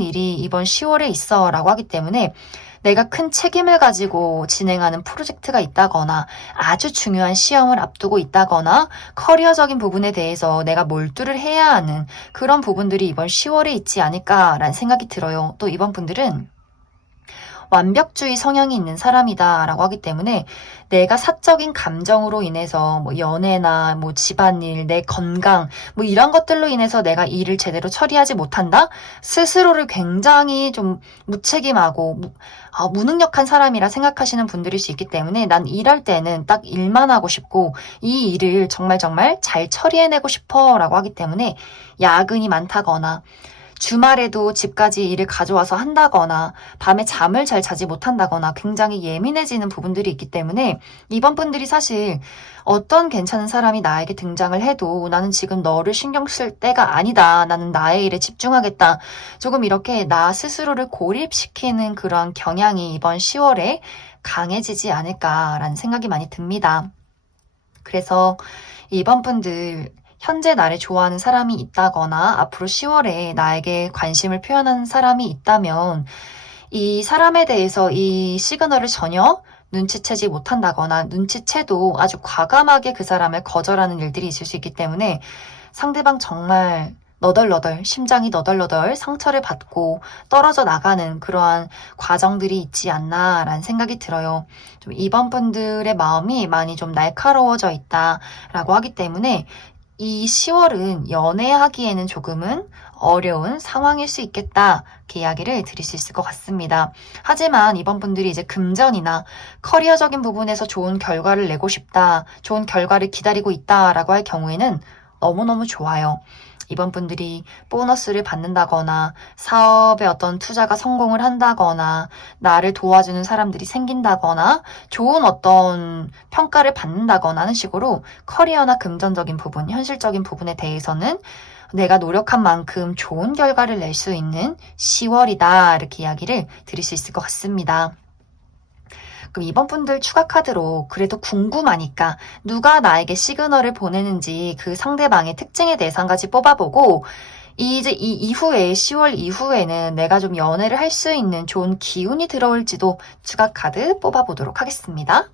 일이 이번 10월에 있어 라고 하기 때문에 내가 큰 책임을 가지고 진행하는 프로젝트가 있다거나 아주 중요한 시험을 앞두고 있다거나 커리어적인 부분에 대해서 내가 몰두를 해야 하는 그런 부분들이 이번 10월에 있지 않을까라는 생각이 들어요. 또 이번 분들은 완벽주의 성향이 있는 사람이다 라고 하기 때문에 내가 사적인 감정으로 인해서 뭐 연애나 뭐 집안일, 내 건강 뭐 이런 것들로 인해서 내가 일을 제대로 처리하지 못한다? 스스로를 굉장히 좀 무책임하고 무능력한 사람이라 생각하시는 분들일 수 있기 때문에 난 일할 때는 딱 일만 하고 싶고 이 일을 정말 잘 처리해내고 싶어 라고 하기 때문에 야근이 많다거나 주말에도 집까지 일을 가져와서 한다거나 밤에 잠을 잘 자지 못한다거나 굉장히 예민해지는 부분들이 있기 때문에 이번 분들이 사실 어떤 괜찮은 사람이 나에게 등장을 해도 나는 지금 너를 신경 쓸 때가 아니다. 나는 나의 일에 집중하겠다. 조금 이렇게 나 스스로를 고립시키는 그런 경향이 이번 10월에 강해지지 않을까라는 생각이 많이 듭니다. 그래서 이번 분들 현재 나를 좋아하는 사람이 있다거나 앞으로 10월에 나에게 관심을 표현하는 사람이 있다면 이 사람에 대해서 이 시그널을 전혀 눈치채지 못한다거나 눈치채도 아주 과감하게 그 사람을 거절하는 일들이 있을 수 있기 때문에 상대방 정말 너덜너덜 심장이 너덜너덜 상처를 받고 떨어져 나가는 그러한 과정들이 있지 않나라는 생각이 들어요. 좀 이번 분들의 마음이 많이 좀 날카로워져 있다라고 하기 때문에 이 10월은 연애하기에는 조금은 어려운 상황일 수 있겠다. 이렇게 이야기를 드릴 수 있을 것 같습니다. 하지만 이번 분들이 이제 금전이나 커리어적인 부분에서 좋은 결과를 내고 싶다. 좋은 결과를 기다리고 있다라고 할 경우에는 너무너무 좋아요. 이번 분들이 보너스를 받는다거나 사업에 어떤 투자가 성공을 한다거나 나를 도와주는 사람들이 생긴다거나 좋은 어떤 평가를 받는다거나 하는 식으로 커리어나 금전적인 부분, 현실적인 부분에 대해서는 내가 노력한 만큼 좋은 결과를 낼 수 있는 10월이다. 이렇게 이야기를 드릴 수 있을 것 같습니다. 그럼 이번 분들 추가 카드로 그래도 궁금하니까 누가 나에게 시그널을 보내는지 그 상대방의 특징에 대해서 한 가지 뽑아보고 이제 이 이후에 10월 이후에는 내가 좀 연애를 할 수 있는 좋은 기운이 들어올지도 추가 카드 뽑아보도록 하겠습니다.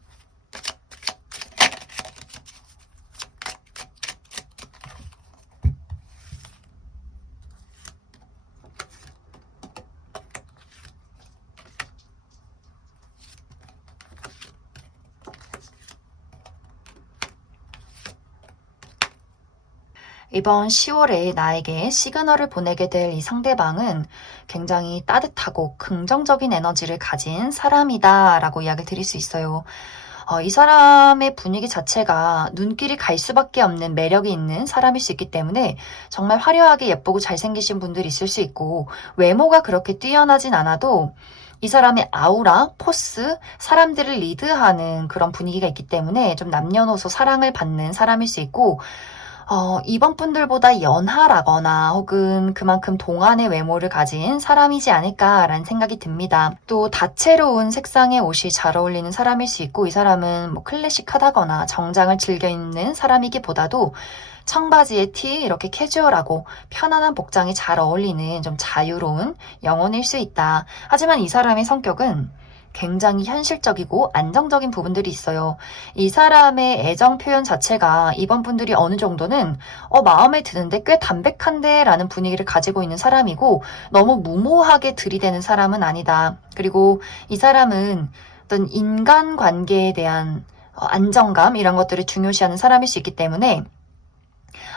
이번 10월에 나에게 시그널을 보내게 될 이 상대방은 굉장히 따뜻하고 긍정적인 에너지를 가진 사람이다 라고 이야기를 드릴 수 있어요. 이 사람의 분위기 자체가 눈길이 갈 수밖에 없는 매력이 있는 사람일 수 있기 때문에 정말 화려하게 예쁘고 잘생기신 분들이 있을 수 있고 외모가 그렇게 뛰어나진 않아도 이 사람의 아우라, 포스, 사람들을 리드하는 그런 분위기가 있기 때문에 좀 남녀노소 사랑을 받는 사람일 수 있고, 이번 분들보다 연하라거나 혹은 그만큼 동안의 외모를 가진 사람이지 않을까라는 생각이 듭니다. 또 다채로운 색상의 옷이 잘 어울리는 사람일 수 있고, 이 사람은 뭐 클래식하다거나 정장을 즐겨 입는 사람이기보다도 청바지에 티 이렇게 캐주얼하고 편안한 복장이 잘 어울리는 좀 자유로운 영혼일 수 있다. 하지만 이 사람의 성격은 굉장히 현실적이고 안정적인 부분들이 있어요. 이 사람의 애정 표현 자체가 이번 분들이 어느 정도는 마음에 드는데 꽤 담백한데 라는 분위기를 가지고 있는 사람이고, 너무 무모하게 들이대는 사람은 아니다. 그리고 이 사람은 어떤 인간관계에 대한 안정감 이런 것들을 중요시하는 사람일 수 있기 때문에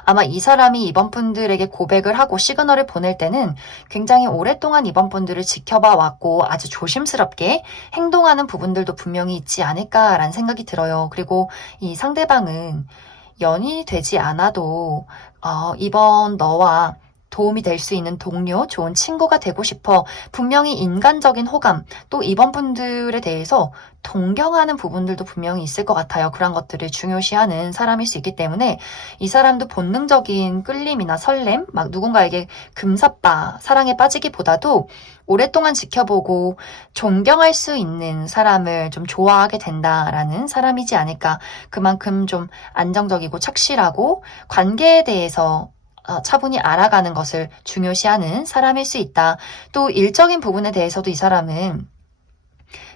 아마 이 사람이 이번 분들에게 고백을 하고 시그널을 보낼 때는 굉장히 오랫동안 이번 분들을 지켜봐 왔고 아주 조심스럽게 행동하는 부분들도 분명히 있지 않을까라는 생각이 들어요. 그리고 이 상대방은 연인이 되지 않아도 이번 너와 도움이 될 수 있는 동료, 좋은 친구가 되고 싶어 분명히 인간적인 호감, 또 이번 분들에 대해서 동경하는 부분들도 분명히 있을 것 같아요. 그런 것들을 중요시하는 사람일 수 있기 때문에 이 사람도 본능적인 끌림이나 설렘, 막 누군가에게 금사빠, 사랑에 빠지기보다도 오랫동안 지켜보고 존경할 수 있는 사람을 좀 좋아하게 된다라는 사람이지 않을까. 그만큼 좀 안정적이고 착실하고 관계에 대해서 차분히 알아가는 것을 중요시하는 사람일 수 있다. 또 일적인 부분에 대해서도 이 사람은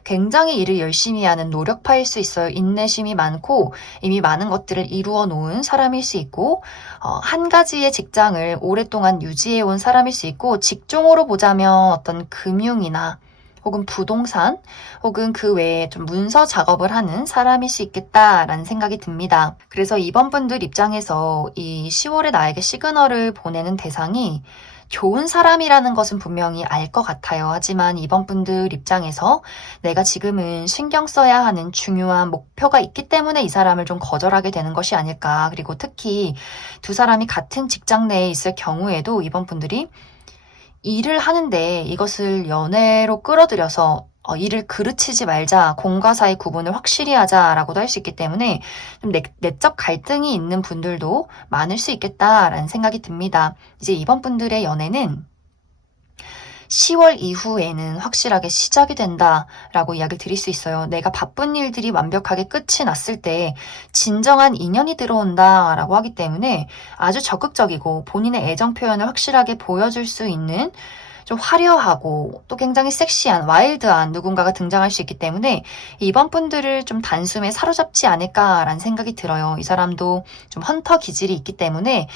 굉장히 일을 열심히 하는 노력파일 수 있어요. 인내심이 많고 이미 많은 것들을 이루어 놓은 사람일 수 있고, 한 가지의 직장을 오랫동안 유지해 온 사람일 수 있고, 직종으로 보자면 어떤 금융이나 혹은 부동산 혹은 그 외에 좀 문서 작업을 하는 사람일 수 있겠다라는 생각이 듭니다. 그래서 이번 분들 입장에서 이 10월에 나에게 시그널을 보내는 대상이 좋은 사람이라는 것은 분명히 알 것 같아요. 하지만 이번 분들 입장에서 내가 지금은 신경 써야 하는 중요한 목표가 있기 때문에 이 사람을 좀 거절하게 되는 것이 아닐까. 그리고 특히 두 사람이 같은 직장 내에 있을 경우에도 이번 분들이 일을 하는데 이것을 연애로 끌어들여서 일을 그르치지 말자, 공과 사의 구분을 확실히 하자라고도 할 수 있기 때문에 좀 내적 갈등이 있는 분들도 많을 수 있겠다라는 생각이 듭니다. 이제 이번 분들의 연애는 10월 이후에는 확실하게 시작이 된다라고 이야기를 드릴 수 있어요. 내가 바쁜 일들이 완벽하게 끝이 났을 때 진정한 인연이 들어온다라고 하기 때문에 아주 적극적이고 본인의 애정 표현을 확실하게 보여줄 수 있는 좀 화려하고 또 굉장히 섹시한 와일드한 누군가가 등장할 수 있기 때문에 이번 분들을 좀 단숨에 사로잡지 않을까라는 생각이 들어요. 이 사람도 좀 헌터 기질이 있기 때문에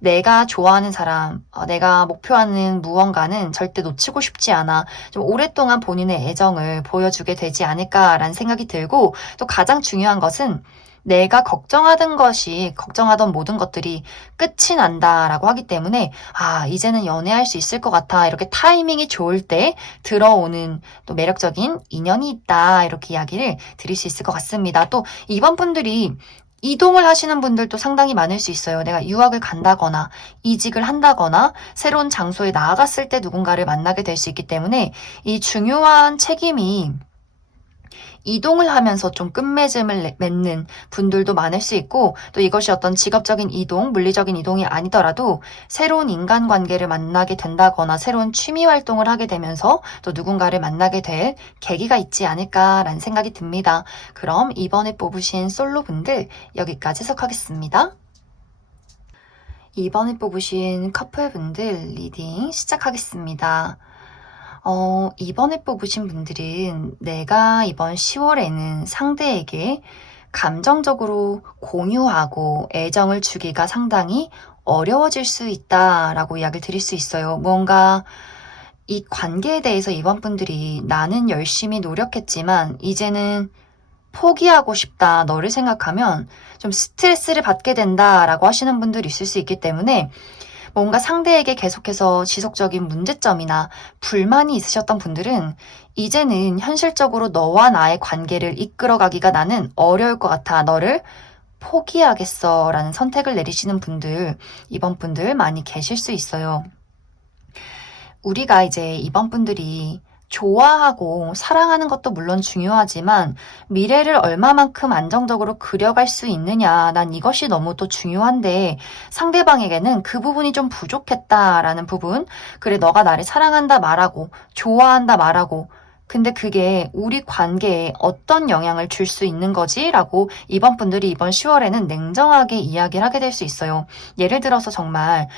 내가 좋아하는 사람, 내가 목표하는 무언가는 절대 놓치고 싶지 않아. 좀 오랫동안 본인의 애정을 보여주게 되지 않을까라는 생각이 들고, 또 가장 중요한 것은 내가 걱정하던 모든 것들이 끝이 난다라고 하기 때문에 이제는 연애할 수 있을 것 같아. 이렇게 타이밍이 좋을 때 들어오는 또 매력적인 인연이 있다. 이렇게 이야기를 드릴 수 있을 것 같습니다. 또 이번 분들이 이동을 하시는 분들도 상당히 많을 수 있어요. 내가 유학을 간다거나 이직을 한다거나 새로운 장소에 나아갔을 때 누군가를 만나게 될 수 있기 때문에 이 중요한 책임이 이동을 하면서 좀 끝맺음을 맺는 분들도 많을 수 있고, 또 이것이 어떤 직업적인 이동, 물리적인 이동이 아니더라도 새로운 인간관계를 만나게 된다거나 새로운 취미 활동을 하게 되면서 또 누군가를 만나게 될 계기가 있지 않을까라는 생각이 듭니다. 그럼 이번에 뽑으신 솔로분들 여기까지 해석하겠습니다. 이번에 뽑으신 커플분들 리딩 시작하겠습니다. 이번에 뽑으신 분들은 내가 이번 10월에는 상대에게 감정적으로 공유하고 애정을 주기가 상당히 어려워질 수 있다라고 이야기를 드릴 수 있어요. 무언가 이 관계에 대해서 이번 분들이 나는 열심히 노력했지만 이제는 포기하고 싶다, 너를 생각하면 좀 스트레스를 받게 된다라고 하시는 분들이 있을 수 있기 때문에 뭔가 상대에게 계속해서 지속적인 문제점이나 불만이 있으셨던 분들은 이제는 현실적으로 너와 나의 관계를 이끌어가기가 나는 어려울 것 같아. 너를 포기하겠어 라는 선택을 내리시는 분들, 이번 분들 많이 계실 수 있어요. 우리가 이제 이번 분들이 좋아하고 사랑하는 것도 물론 중요하지만 미래를 얼마만큼 안정적으로 그려갈 수 있느냐, 난 이것이 너무 또 중요한데 상대방에게는 그 부분이 좀 부족했다라는 부분. 그래, 너가 나를 사랑한다 말하고 좋아한다 말하고 근데 그게 우리 관계에 어떤 영향을 줄 수 있는 거지? 라고 이번 분들이 이번 10월에는 냉정하게 이야기를 하게 될 수 있어요. 예를 들어서 정말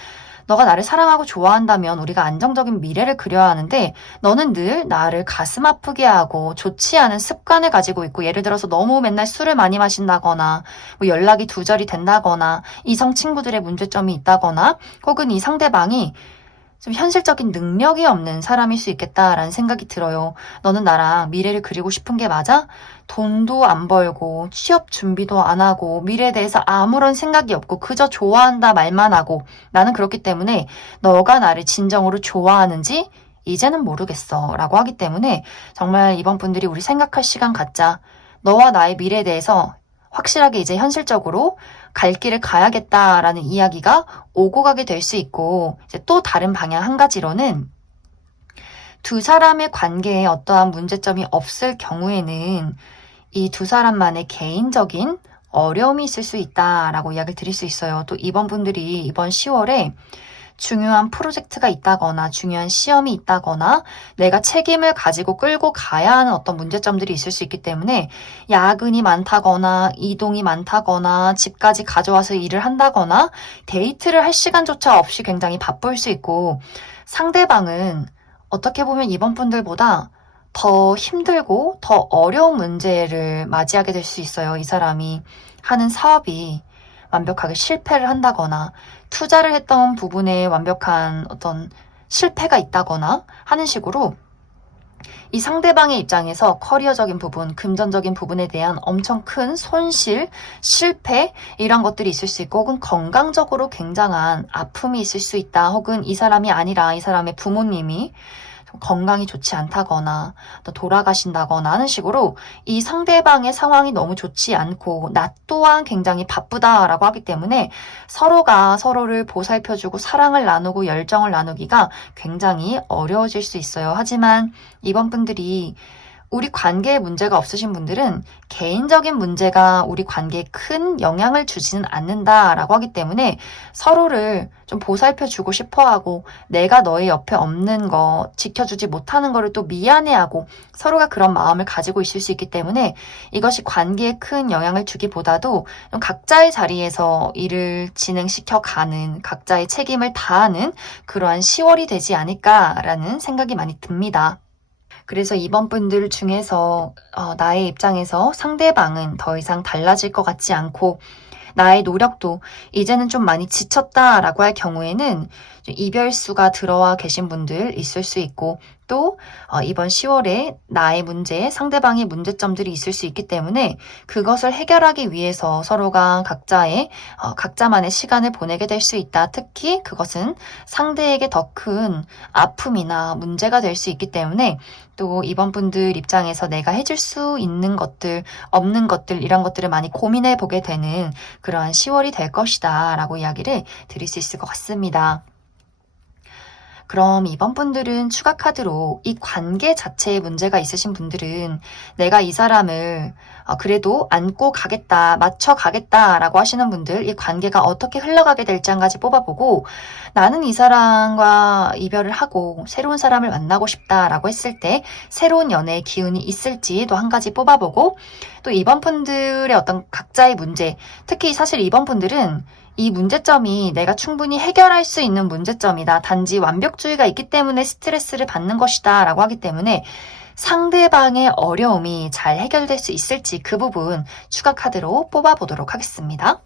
너가 나를 사랑하고 좋아한다면 우리가 안정적인 미래를 그려야 하는데 너는 늘 나를 가슴 아프게 하고 좋지 않은 습관을 가지고 있고, 예를 들어서 너무 맨날 술을 많이 마신다거나 뭐 연락이 두절이 된다거나 이성 친구들의 문제점이 있다거나 혹은 이 상대방이 좀 현실적인 능력이 없는 사람일 수 있겠다라는 생각이 들어요. 너는 나랑 미래를 그리고 싶은 게 맞아? 돈도 안 벌고 취업 준비도 안 하고 미래에 대해서 아무런 생각이 없고 그저 좋아한다 말만 하고 나는 그렇기 때문에 너가 나를 진정으로 좋아하는지 이제는 모르겠어 라고 하기 때문에 정말 이번 분들이 우리 생각할 시간 갖자. 너와 나의 미래에 대해서 확실하게 이제 현실적으로 갈 길을 가야겠다라는 이야기가 오고 가게 될 수 있고, 이제 또 다른 방향 한 가지로는 두 사람의 관계에 어떠한 문제점이 없을 경우에는 이 두 사람만의 개인적인 어려움이 있을 수 있다라고 이야기를 드릴 수 있어요. 또 이번 분들이 이번 10월에 중요한 프로젝트가 있다거나 중요한 시험이 있다거나 내가 책임을 가지고 끌고 가야 하는 어떤 문제점들이 있을 수 있기 때문에 야근이 많다거나 이동이 많다거나 집까지 가져와서 일을 한다거나 데이트를 할 시간조차 없이 굉장히 바쁠 수 있고, 상대방은 어떻게 보면 이번 분들보다 더 힘들고 더 어려운 문제를 맞이하게 될 수 있어요. 이 사람이 하는 사업이 완벽하게 실패를 한다거나 투자를 했던 부분에 완벽한 어떤 실패가 있다거나 하는 식으로 이 상대방의 입장에서 커리어적인 부분, 금전적인 부분에 대한 엄청 큰 손실, 실패 이런 것들이 있을 수 있고, 혹은 건강적으로 굉장한 아픔이 있을 수 있다. 혹은 이 사람이 아니라 이 사람의 부모님이 건강이 좋지 않다거나 또 돌아가신다거나 하는 식으로 이 상대방의 상황이 너무 좋지 않고 나 또한 굉장히 바쁘다라고 하기 때문에 서로가 서로를 보살펴주고 사랑을 나누고 열정을 나누기가 굉장히 어려워질 수 있어요. 하지만 이번 분들이 우리 관계에 문제가 없으신 분들은 개인적인 문제가 우리 관계에 큰 영향을 주지는 않는다라고 하기 때문에 서로를 좀 보살펴주고 싶어하고 내가 너의 옆에 없는 거, 지켜주지 못하는 거를 또 미안해하고 서로가 그런 마음을 가지고 있을 수 있기 때문에 이것이 관계에 큰 영향을 주기보다도 좀 각자의 자리에서 일을 진행시켜가는, 각자의 책임을 다하는 그러한 10월이 되지 않을까라는 생각이 많이 듭니다. 그래서 이번 분들 중에서 나의 입장에서 상대방은 더 이상 달라질 것 같지 않고 나의 노력도 이제는 좀 많이 지쳤다라고 할 경우에는 좀 이별수가 들어와 계신 분들 있을 수 있고, 또 이번 10월에 나의 문제, 상대방의 문제점들이 있을 수 있기 때문에 그것을 해결하기 위해서 서로가 각자만의 시간을 보내게 될 수 있다. 특히 그것은 상대에게 더 큰 아픔이나 문제가 될 수 있기 때문에 또 이번 분들 입장에서 내가 해줄 수 있는 것들, 없는 것들 이런 것들을 많이 고민해 보게 되는 그러한 10월이 될 것이다 라고 이야기를 드릴 수 있을 것 같습니다. 그럼 이번 분들은 추가 카드로 이 관계 자체에 문제가 있으신 분들은 내가 이 사람을 그래도 안고 가겠다, 맞춰 가겠다 라고 하시는 분들, 이 관계가 어떻게 흘러가게 될지 한 가지 뽑아보고, 나는 이 사람과 이별을 하고 새로운 사람을 만나고 싶다 라고 했을 때 새로운 연애의 기운이 있을지 또 한 가지 뽑아보고, 또 이번 분들의 어떤 각자의 문제, 특히 사실 이번 분들은 이 문제점이 내가 충분히 해결할 수 있는 문제점이다. 단지 완벽주의가 있기 때문에 스트레스를 받는 것이다 라고 하기 때문에 상대방의 어려움이 잘 해결될 수 있을지 그 부분 추가 카드로 뽑아보도록 하겠습니다.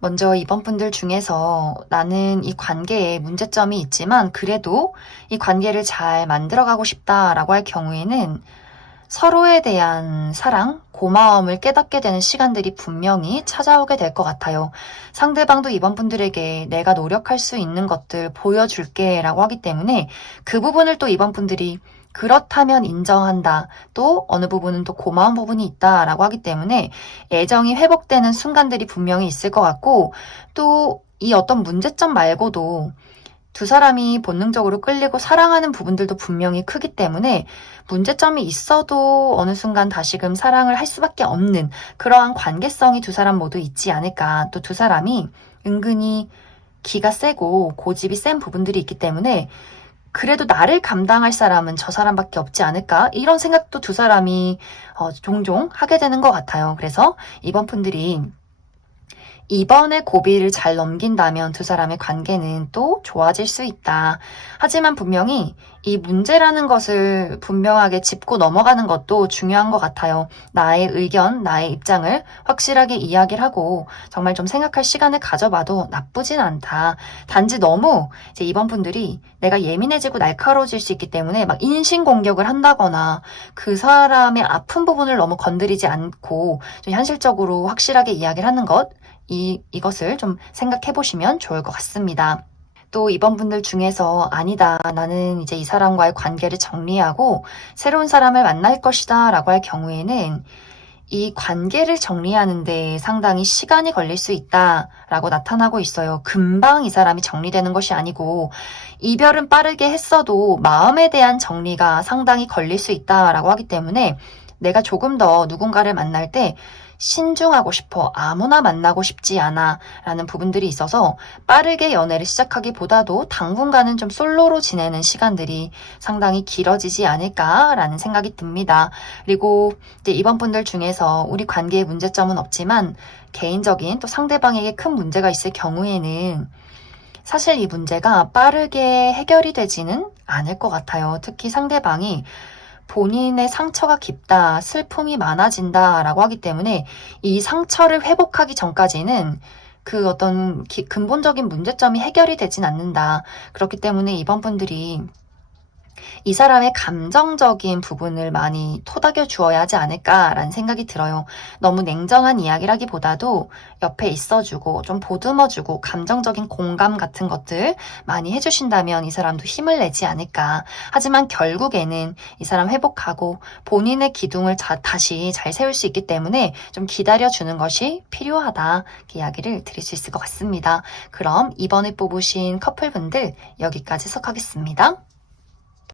먼저 이번 분들 중에서 나는 이 관계에 문제점이 있지만 그래도 이 관계를 잘 만들어가고 싶다라고 할 경우에는 서로에 대한 사랑, 고마움을 깨닫게 되는 시간들이 분명히 찾아오게 될 것 같아요. 상대방도 이번 분들에게 내가 노력할 수 있는 것들 보여줄게 라고 하기 때문에 그 부분을 또 이번 분들이 그렇다면 인정한다. 또 어느 부분은 또 고마운 부분이 있다 라고 하기 때문에 애정이 회복되는 순간들이 분명히 있을 것 같고 또 이 어떤 문제점 말고도 두 사람이 본능적으로 끌리고 사랑하는 부분들도 분명히 크기 때문에 문제점이 있어도 어느 순간 다시금 사랑을 할 수밖에 없는 그러한 관계성이 두 사람 모두 있지 않을까. 또 두 사람이 은근히 기가 세고 고집이 센 부분들이 있기 때문에 그래도 나를 감당할 사람은 저 사람밖에 없지 않을까? 이런 생각도 두 사람이 종종 하게 되는 것 같아요. 그래서 이번 분들이 이번에 고비를 잘 넘긴다면 두 사람의 관계는 또 좋아질 수 있다. 하지만 분명히 이 문제라는 것을 분명하게 짚고 넘어가는 것도 중요한 것 같아요. 나의 의견, 나의 입장을 확실하게 이야기를 하고 정말 좀 생각할 시간을 가져봐도 나쁘진 않다. 단지 너무 이제 이번 분들이 내가 예민해지고 날카로워질 수 있기 때문에 막 인신공격을 한다거나 그 사람의 아픈 부분을 너무 건드리지 않고 좀 현실적으로 확실하게 이야기를 하는 것 이것을 좀 생각해 보시면 좋을 것 같습니다. 또 이번 분들 중에서 아니다. 나는 이제 이 사람과의 관계를 정리하고 새로운 사람을 만날 것이다 라고 할 경우에는 이 관계를 정리하는데 상당히 시간이 걸릴 수 있다라고 나타나고 있어요. 금방 이 사람이 정리되는 것이 아니고 이별은 빠르게 했어도 마음에 대한 정리가 상당히 걸릴 수 있다라고 하기 때문에 내가 조금 더 누군가를 만날 때 신중하고 싶어. 아무나 만나고 싶지 않아. 라는 부분들이 있어서 빠르게 연애를 시작하기보다도 당분간은 좀 솔로로 지내는 시간들이 상당히 길어지지 않을까라는 생각이 듭니다. 그리고 이제 이번 분들 중에서 우리 관계에 문제점은 없지만 개인적인 또 상대방에게 큰 문제가 있을 경우에는 사실 이 문제가 빠르게 해결이 되지는 않을 것 같아요. 특히 상대방이 본인의 상처가 깊다, 슬픔이 많아진다 라고 하기 때문에 이 상처를 회복하기 전까지는 그 어떤 근본적인 문제점이 해결이 되진 않는다. 그렇기 때문에 이번 분들이 이 사람의 감정적인 부분을 많이 토닥여 주어야 하지 않을까라는 생각이 들어요. 너무 냉정한 이야기라기보다도 옆에 있어주고 좀 보듬어주고 감정적인 공감 같은 것들 많이 해주신다면 이 사람도 힘을 내지 않을까. 하지만 결국에는 이 사람 회복하고 본인의 기둥을 다시 잘 세울 수 있기 때문에 좀 기다려주는 것이 필요하다. 이야기를 드릴 수 있을 것 같습니다. 그럼 이번에 뽑으신 커플분들 여기까지 해석하겠습니다.